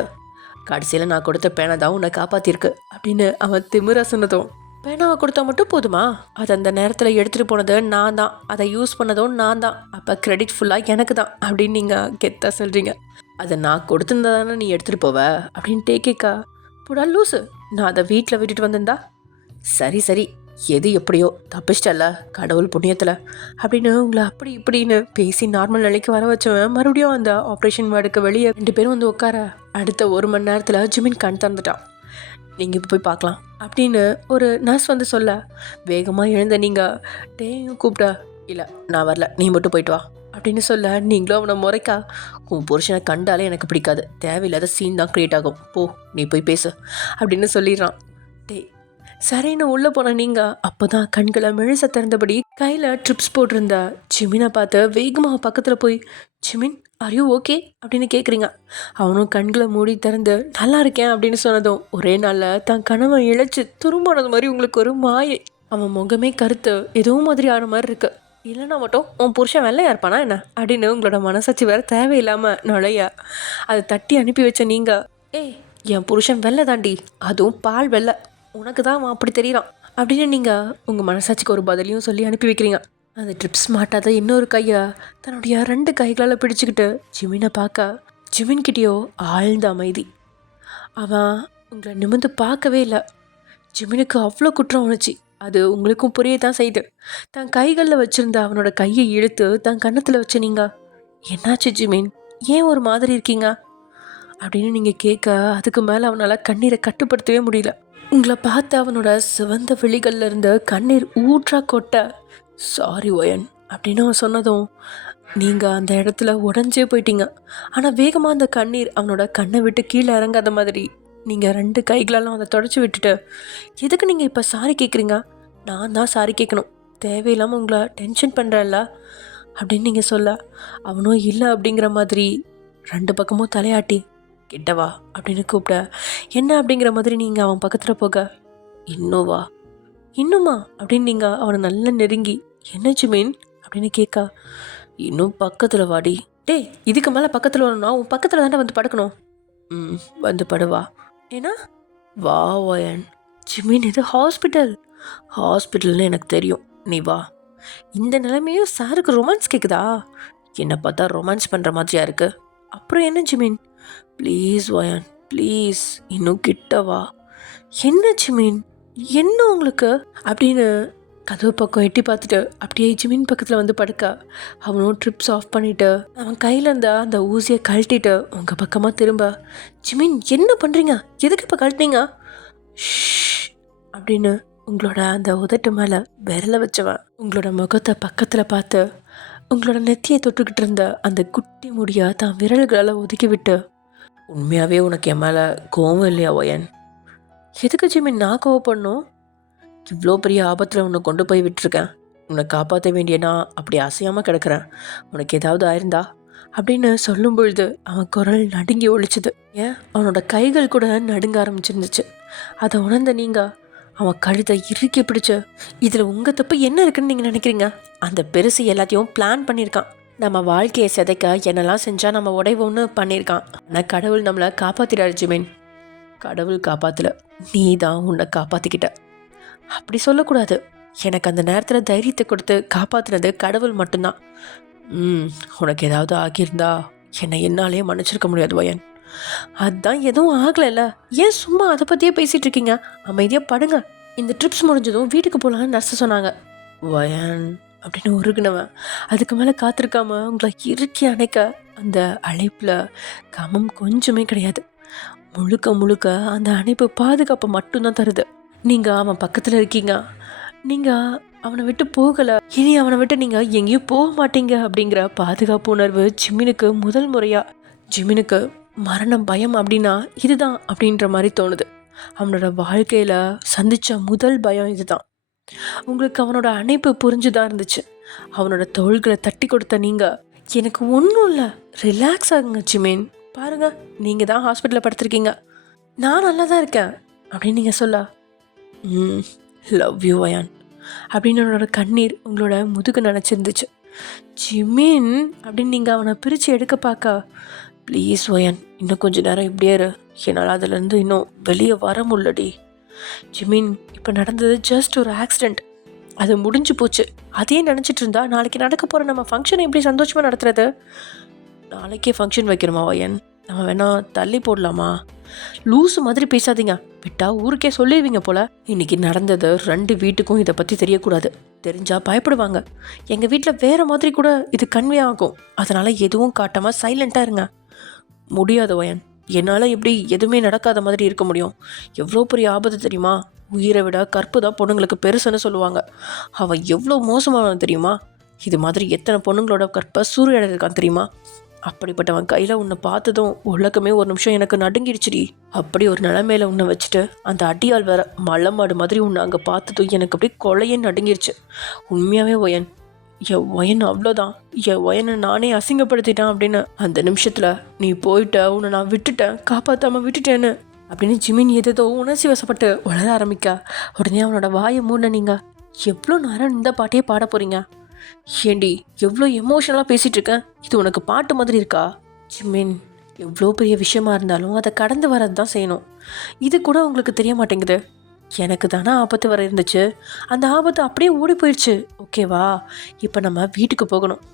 கடைசியில் நான் கொடுத்த பேனை தான் உன்னை காப்பாற்றிருக்கு அப்படின்னு அவன் திமிரா சொன்னதும், பேனாவை கொடுத்தா மட்டும் போதுமா, அது அந்த நேரத்தில் எடுத்துகிட்டு போனது நான் தான், அதை யூஸ் பண்ணதும் நான் தான், அப்போ கிரெடிட் ஃபுல்லாக எனக்கு தான் அப்படின்னு நீங்கள் கெத்தாக சொல்கிறீங்க. அதை நான் கொடுத்துருந்தா தானே நீ எடுத்துகிட்டு போவ அப்படின்னு டேக்கேக்கா. புடா லூஸு, நான் அதை வீட்டில் விட்டுட்டு வந்திருந்தா. சரி சரி, எது எப்படியோ தப்பிச்சிட்டல்ல கடவுள் புண்ணியத்தில் அப்படின்னு உங்களை அப்படி இப்படின்னு பேசி நார்மல் நிலைக்கு வர வச்சவன் மறுபடியும் அந்த ஆப்ரேஷன் வார்டுக்கு வெளியே 2 பேரும் வந்து உட்கார அடுத்த 1 மணி நேரத்தில் ஜிமின் கண் திறந்துட்டான். நீங்கள் இப்போ போய் பார்க்கலாம் அப்படின்னு ஒரு நர்ஸ் வந்து சொல்ல வேகமாக எழுந்த நீங்கள் டேயும் கூப்பிட்டா. இல்லை நான் வரல, நீ மட்டும் போயிட்டு வா அப்படின்னு சொல்ல நீங்களும் அவனை முறைக்கா. உன் புருஷனை கண்டாலே எனக்கு பிடிக்காது, தேவையில்லாத சீன் தான் க்ரியேட் ஆகும், போ நீ போய் பேசு அப்படின்னு சொல்லிடுறான். டே சரின்னு உள்ளே போன நீங்கள் அப்போ தான் கண்களை மெழுச திறந்தபடி கையில் ட்ரிப்ஸ் போட்டிருந்த ஜிமினை பார்த்து வேகமாக பக்கத்தில் போய் ஜிமின் ஆர் யூ ஓகே அப்படின்னு கேட்குறீங்க. அவனும் கண்களை மூடி திறந்து நல்லா இருக்கேன் அப்படின்னு சொன்னதும் ஒரே நாளில் தான் கணவன் இழைச்சி துரும்பானது மாதிரி உங்களுக்கு ஒரு மாயை. அவன் முகமே கருத்து ஏதோ மாதிரி ஆன மாதிரி இருக்கு. இல்லைனா மட்டும் உன் புருஷன் வெள்ளையா இருப்பானா என்ன அப்படின்னு உங்களோட மனசாட்சி வேறு தேவையில்லாமல் நுழைய அதை தட்டி அனுப்பி வச்ச நீங்கள், ஏய் என் புருஷன் வெள்ளை தாண்டி, அதுவும் பால் வெள்ளை, உனக்கு தான் அவன் அப்படி தெரியறான் அப்படின்னு நீங்கள் உங்கள் மனசாட்சிக்கு ஒரு பதிலையும் சொல்லி அனுப்பி வைக்கிறீங்க. அந்த ட்ரிப்ஸ் மாட்டாத இன்னொரு கையை தன்னுடைய 2 கைகளால் பிடிச்சிக்கிட்டு ஜிமினை பார்க்க ஜிமின்கிட்டயோ ஆழ்ந்த அமைதி. அவன் உங்களை நிமிர்ந்து பார்க்கவே இல்லை. ஜிமினுக்கு அவ்வளோ குற்றம் உணர்ச்சி, அது உங்களுக்கும் புரிய தான் செய்யுது. தன் கைகளில் வச்சுருந்த அவனோட கையை இழுத்து தன் கன்னத்தில் வச்சு நீங்கள், என்னாச்சு ஜிமின், ஏன் ஒரு மாதிரி இருக்கீங்க அப்படின்னு நீங்கள் கேட்க அதுக்கு மேலே அவனால் கண்ணீரை கட்டுப்படுத்தவே முடியல. உங்களை பார்த்து அவனோட சிவந்த விழிகளில் இருந்த கண்ணீர் ஊற்றா கொட்ட, சாரி ஒயன் அப்படின்னு அவன் சொன்னதும் நீங்கள் அந்த இடத்துல உடஞ்சே போயிட்டீங்க. ஆனால் வேகமாக அந்த கண்ணீர் அவனோட கண்ணை விட்டு கீழே இறங்காத மாதிரி நீங்கள் 2 கைகளெல்லாம் அதை தொடச்சி விட்டுட்டு, எதுக்கு நீங்கள் இப்போ சாரி கேட்குறீங்க, நான் தான் சாரி கேட்கணும், தேவையில்லாமல் உங்களை டென்ஷன் பண்ணுறேன்ல அப்படின்னு நீங்கள் சொல்ல அவனும் இல்லை அப்படிங்கிற மாதிரி 2 பக்கமும் தலையாட்டி கிட்டவா அப்படின்னு கூப்பிட என்ன அப்படிங்கிற மாதிரி நீங்கள் அவன் பக்கத்தில் போக, இன்னுவா இன்னுமா அப்படின்னு நீங்கள் அவனை நல்லா நெருங்கி என்ன ஜிமின் அப்படின்னு கேட்க, இன்னும் பக்கத்தில் வாடி. டேய் இதுக்கு மேலே பக்கத்தில் வரணும்னா உன் பக்கத்தில் தானே வந்து படுக்கணும். வந்து படுவா. ஏன்னா வா ஒயன். ஜிமின் இது ஹாஸ்பிட்டல்னு எனக்கு தெரியும், நீ வா. இந்த நிலைமையும் சாருக்கு ரொமான்ஸ் கேட்குதா, என்னை பார்த்தா ரொமான்ஸ் பண்ணுற மாதிரியா இருக்கு. அப்புறம் என்ன ஜிமின், ப்ளீஸ் ஒயன் ப்ளீஸ் இன்னும் கிட்ட வா. என்ன ஜிமின் என்ன உங்களுக்கு அப்படின்னு கதவு பக்கம் எட்டி பார்த்துட்டு அப்படியே ஜிமின் பக்கத்தில் வந்து படுக்க அவனும் ட்ரிப்ஸ் ஆஃப் பண்ணிவிட்டு அவன் கையில் இருந்த அந்த ஊசியை கழட்டிட்டு உங்கள் பக்கமாக திரும்ப, ஜிமின் என்ன பண்ணுறீங்க, எதுக்கு இப்போ கழட்டினீங்க அப்படின்னு உங்களோட அந்த உதட்டு மேலே விரல வச்சவன் உங்களோட முகத்தை பக்கத்தில் பார்த்து உங்களோட நெத்தியை தொட்டுக்கிட்டு இருந்த அந்த குட்டி முடியா தான் விரல்களால் ஒதுக்கி விட்டு, உண்மையாகவே உனக்கு என் மேலே கோவம் இல்லையா ஒயன், எதுக்கு ஜிமின் நான் கோவப்படணும், இவ்வளோ பெரிய ஆபத்தில் உன்னை கொண்டு போய் விட்டுருக்கேன், உன்னை காப்பாற்ற வேண்டிய நான் அப்படி அசையாமல் கிடக்கிறேன், உனக்கு ஏதாவது ஆயிருந்தா அப்படின்னு சொல்லும் பொழுது அவன் குரல் நடுங்கி ஒழிச்சுது. ஏன் அவனோட கைகள் கூட நடுங்க ஆரம்பிச்சிருந்துச்சு. அதை உணர்ந்த நீங்கள் அவன் கழுத்தை இறுக்கி பிடிச்சு, இதில் உங்கள் தப்பு என்ன இருக்குன்னு நீங்கள் நினைக்கிறீங்க, அந்த பெருசு எல்லாத்தையும் பிளான் பண்ணியிருக்கான், நம்ம வாழ்க்கையை சிதைக்க என்னெல்லாம் செஞ்சால் நம்ம உடைவோன்னு பண்ணியிருக்கான். ஆனால் கடவுள் நம்மளை காப்பாற்றிடாரு ஜிமின், கடவுள் காப்பாற்றல, நீ தான் உன்னை காப்பாற்றிக்கிட்ட. அப்படி சொல்லக்கூடாது, எனக்கு அந்த நேரத்தில் தைரியத்தை கொடுத்து காப்பாற்றினது கடவுள் மட்டும்தான். உனக்கு ஏதாவது ஆகியிருந்தா என்னை என்னாலே மன்னிச்சிருக்க முடியாது ஒயன். அதுதான் எதுவும் ஆகலைல்ல, ஏன் சும்மா அதை பற்றியே பேசிகிட்டு இருக்கீங்க, அமைதியாக படுங்க. இந்த ட்ரிப்ஸ் முடிஞ்சதும் வீட்டுக்கு போகலான்னு நர்ஸ் சொன்னாங்க. ஒயன் அப்படின்னு உருகுனவன் அதுக்கு மேலே காத்திருக்காம உங்களை இறுக்கி அணைக்க அந்த அழைப்பில் கமம் கொஞ்சமே கிடையாது. முழுக்க முழுக்க அந்த அணைப்பு பாதுகாப்பை மட்டும்தான் தருது. நீங்கள் அவன் பக்கத்தில் இருக்கீங்க, நீங்கள் அவனை விட்டு போகலை, இனி அவனை விட்டு நீங்கள் எங்கேயும் போக மாட்டீங்க அப்படிங்கிற பாதுகாப்பு உணர்வு ஜிமினுக்கு முதல் முறையாக. ஜிமினுக்கு மரணம் பயம் அப்படின்னா இதுதான் அப்படின்ற மாதிரி தோணுது. அவனோட வாழ்க்கையில் சந்தித்த முதல் பயம் இதுதான். உங்களுக்கு அவனோட அணைப்பு புரிஞ்சுதான் இருந்துச்சு. அவனோட தோள்களை தட்டி கொடுத்த நீங்கள், எனக்கு ஒன்றும் இல்லை, ரிலாக்ஸ் ஆகுங்க ஜிமின், பாருங்கள் நீங்கள் தான் ஹாஸ்பிட்டலில் படுத்திருக்கீங்க, நான் நல்லா தான் இருக்கேன் அப்படின்னு நீங்கள் சொல்ல, லவ் யூ அயான் அப்படின்னு அவனோட கண்ணீர் உங்களோட முதுகு நினச்சிருந்துச்சு. ஜிமின் அப்படின்னு நீங்கள் அவனை பிரித்து எடுக்க பார்க்க, ப்ளீஸ் ஒயன் இன்னும் கொஞ்சம் நேரம் இப்படியே இரு, என்னால் அதுலேருந்து இன்னும் வெளியே வர முடியலடி. ஜிமின் இப்போ நடந்தது ஜஸ்ட் ஒரு ஆக்சிடெண்ட், அது முடிஞ்சு போச்சு. அதே நினச்சிட்டு இருந்தா நாளைக்கு நடக்க போகிற நம்ம ஃபங்க்ஷனை எப்படி சந்தோஷமாக நடத்துறது? நாளைக்கே ஃபங்க்ஷன் வைக்கிறோமா ஒயன்? நம்ம வேணா தள்ளி போடலாமா? லூஸு மாதிரி பேசாதீங்க, விட்டா ஊருக்கே சொல்லிடுவீங்க போல. இன்னைக்கு நடந்தது 2 வீட்டுக்கும் இதை பற்றி தெரியக்கூடாது, தெரிஞ்சால் பயப்படுவாங்க. எங்கள் வீட்டில் வேறு மாதிரி கூட இது கன்வே ஆகும், அதனால் எதுவும் காட்டாமல் சைலண்ட்டாக இருங்க. முடியாது ஒயன், என்னால் எப்படி எதுவுமே நடக்காத மாதிரி இருக்க முடியும்? எவ்வளோ பெரிய ஆபத்து தெரியுமா? உயிரை விட கற்பு தான் பொண்ணுங்களுக்கு பெருசுன்னு சொல்லுவாங்க. அவன் எவ்வளோ மோசமானவன் தெரியுமா? இது மாதிரி எத்தனை பொண்ணுங்களோட கற்பை சூறையாடிருக்கான் தெரியுமா? அப்படிப்பட்டவன் கையில் உன்னை பார்த்ததும் உலகமே ஒரு நிமிஷம் எனக்கு நடுங்கிடுச்சுடி. அப்படி ஒரு நிலைமையில உன்னை வச்சுட்டு அந்த அடியால் வேற மலை மாடு மாதிரி உன்னை அங்கே பார்த்ததும் எனக்கு அப்படியே கொலையே நடுங்கிடுச்சு. உண்மையாகவே ஒயன், என் ஒயன் அவ்வளோதான், என் ஒயனை நானே அசிங்கப்படுத்திட்டேன் அப்படின்னு. அந்த நிமிஷத்தில் நீ போயிட்ட, உன்னை நான் விட்டுட்டேன், காப்பாற்றாமல் விட்டுட்டேன்னு அப்படின்னு ஜிமின் ஏதோ உணர்ச்சி வசப்பட்டு உளர ஆரம்பிக்க, உடனே அவனோட வாயை மூட, நீங்கள் எவ்வளோ நேரம் இந்த பாட்டையே பாட போகிறீங்க? ஏண்டி எவ்வளோ எமோஷனலாக பேசிகிட்டு இருக்கேன், இது உனக்கு பாட்டு மாதிரி இருக்கா? ஜிமின், எவ்வளோ பெரிய விஷயமா இருந்தாலும் அதை கடந்து வரது தான் செய்யணும். இது கூட உங்களுக்கு தெரிய மாட்டேங்குது. எனக்கு தானே ஆபத்து வர இருந்துச்சு, அந்த ஆபத்து அப்படியே ஓடி போயிடுச்சு, ஓகேவா? இப்போ நம்ம வீட்டுக்கு போகணும்.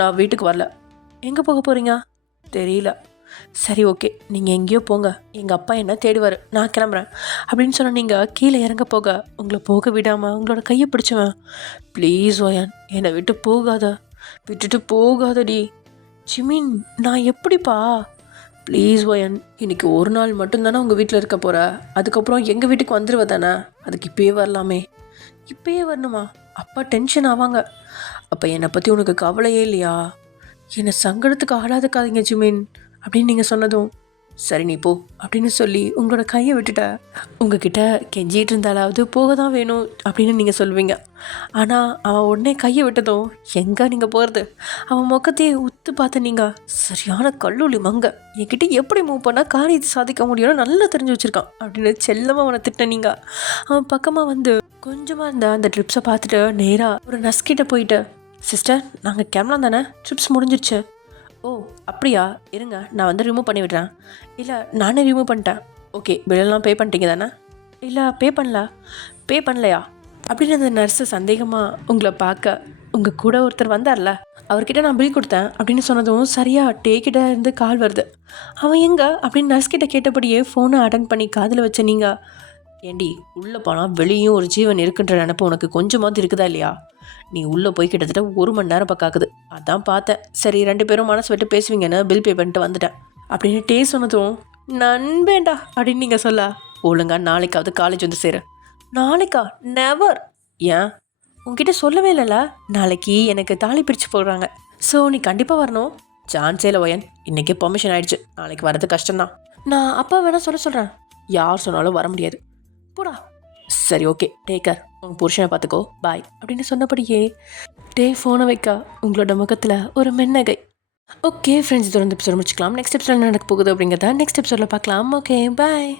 நான் வீட்டுக்கு வரல. எங்கே போக போகிறீங்க? தெரியல. சரி ஓகே, நீங்கள் எங்கேயோ போங்க, எங்கள் அப்பா என்ன தேடுவார், நான் கிளம்புறேன் அப்படின்னு சொன்ன நீங்கள் கீழே இறங்க போக, உங்களை போக விடாமல் உங்களோட கையை பிடிச்சுவேன். ப்ளீஸ் ஒயன், என்னை விட்டு போகாத, விட்டுட்டு போகாதடி. ஜிமின், நான் எப்படிப்பா? ப்ளீஸ் ஒயன், இன்றைக்கி ஒரு நாள் மட்டும்தானே உங்கள் வீட்டில் இருக்க போகிற, அதுக்கப்புறம் எங்கள் வீட்டுக்கு வந்துடுவ தானே? அதுக்கு இப்போயே வரலாமே. இப்போயே வரணுமா? அப்பா டென்ஷன் ஆவாங்க. அப்போ என்னை பற்றி உனக்கு கவலையே இல்லையா? என்னை சங்கடத்துக்கு ஆளாதுக்காதீங்க ஜிமின் அப்படின்னு நீங்கள் சொன்னதும், சரி நீ போ அப்படின்னு சொல்லி உங்களோட கையை விட்டுட்ட. உங்ககிட்ட கெஞ்சிகிட்டு இருந்தாலாவது போக தான் வேணும் அப்படின்னு நீங்கள் சொல்லுவீங்க. ஆனால் அவன் உடனே கையை விட்டதும் எங்கே நீங்கள் போகிறது? அவன் முகத்தையே உத்து பார்த்து நீங்கள், சரியான கல்லூலி மங்க, என்கிட்ட எப்படி மூவ் பண்ணால் காரியத்தை சாதிக்க முடியும்னு நல்லா தெரிஞ்சு வச்சுருக்கான் அப்படின்னு செல்லமாக அவனை திட்ட. நீங்கள் அவன் பக்கமாக வந்து கொஞ்சமாக இருந்த அந்த ட்ரிப்ஸை பார்த்துட்டு நேராக ஒரு நர்ஸ்கிட்ட போயிட்டு, சிஸ்டர் நாங்கள் கிளம்பலாம் தானே, ட்ரிப்ஸ் முடிஞ்சிருச்சு. ஓ அப்படியா, இருங்க நான் வந்து ரிமூவ் பண்ணி விடுறேன். இல்லை நானே ரிமூவ் பண்ணிட்டேன். ஓகே, பில்லெல்லாம் பே பண்ணிட்டீங்க தானே? இல்லை பே பண்ணலையா அப்படின்னு அந்த நர்ஸு சந்தேகமாக உங்களை பார்க்க, உங்கள் கூட ஒருத்தர் வந்தார்ல, அவர்கிட்ட நான் பில் கொடுத்தேன் அப்படின்னு சொன்னதும் சரியாக டேக்கிட்ட இருந்து கால் வருது. அவன் எங்கே அப்படின்னு நர்ஸ்கிட்ட கேட்டபடியே ஃபோனை அட்டன் பண்ணி காதில் வச்ச நீங்கள், ஏண்டி உள்ளே போனால் வெளியும் ஒரு ஜீவன் இருக்குன்ற நினப்பு உனக்கு கொஞ்சமாவது இருக்குதா இல்லையா? நீ உள்ளே போய் கிட்டத்தட்ட 1 மணி நேரம் பக்காக்குது, அதான் பார்த்தேன். சரி 2 பேரும் மனசு விட்டு பேசுவீங்கன்னு பில் பே பண்ணிட்டு வந்துட்டேன் அப்படின்னு டே சொன்னதும், நண்பேண்டா அப்படின்னு நீங்கள் சொல்ல, ஒழுங்கா நாளைக்காவது காலேஜ் வந்து சேரு. நாளைக்கா? நெவர். ஏன்? உங்ககிட்ட சொல்லவே இல்லைல்ல, நாளைக்கு எனக்கு தாலி பிரித்து போடுறாங்க, ஸோ நீ கண்டிப்பாக வரணும். சான்ஸே இல்லை ஒயன், இன்றைக்கே பெர்மிஷன் ஆயிடுச்சு, நாளைக்கு வரது கஷ்டம்தான். நான் அப்பா வேணால் சொல்கிறேன், யார் சொன்னாலும் வர முடியாது, போடா. சரி ஓகே, டேக்கர், உங்கள் புருஷனை பார்த்துக்கோ, பாய் அப்படின்னு சொன்னபடியே டே ஃபோனை வைக்க உங்களோட முகத்தில் ஒரு மென்னகை. ஓகே ஃப்ரெண்ட்ஸ், தொடர்ந்து எபிசோட் முடிச்சுக்கலாம். நெக்ஸ்ட் எபிசோட் நடக்க போகுது அப்படிங்கிறத நெக்ஸ்ட் எபிசோடில் பார்க்கலாம். Okay bye.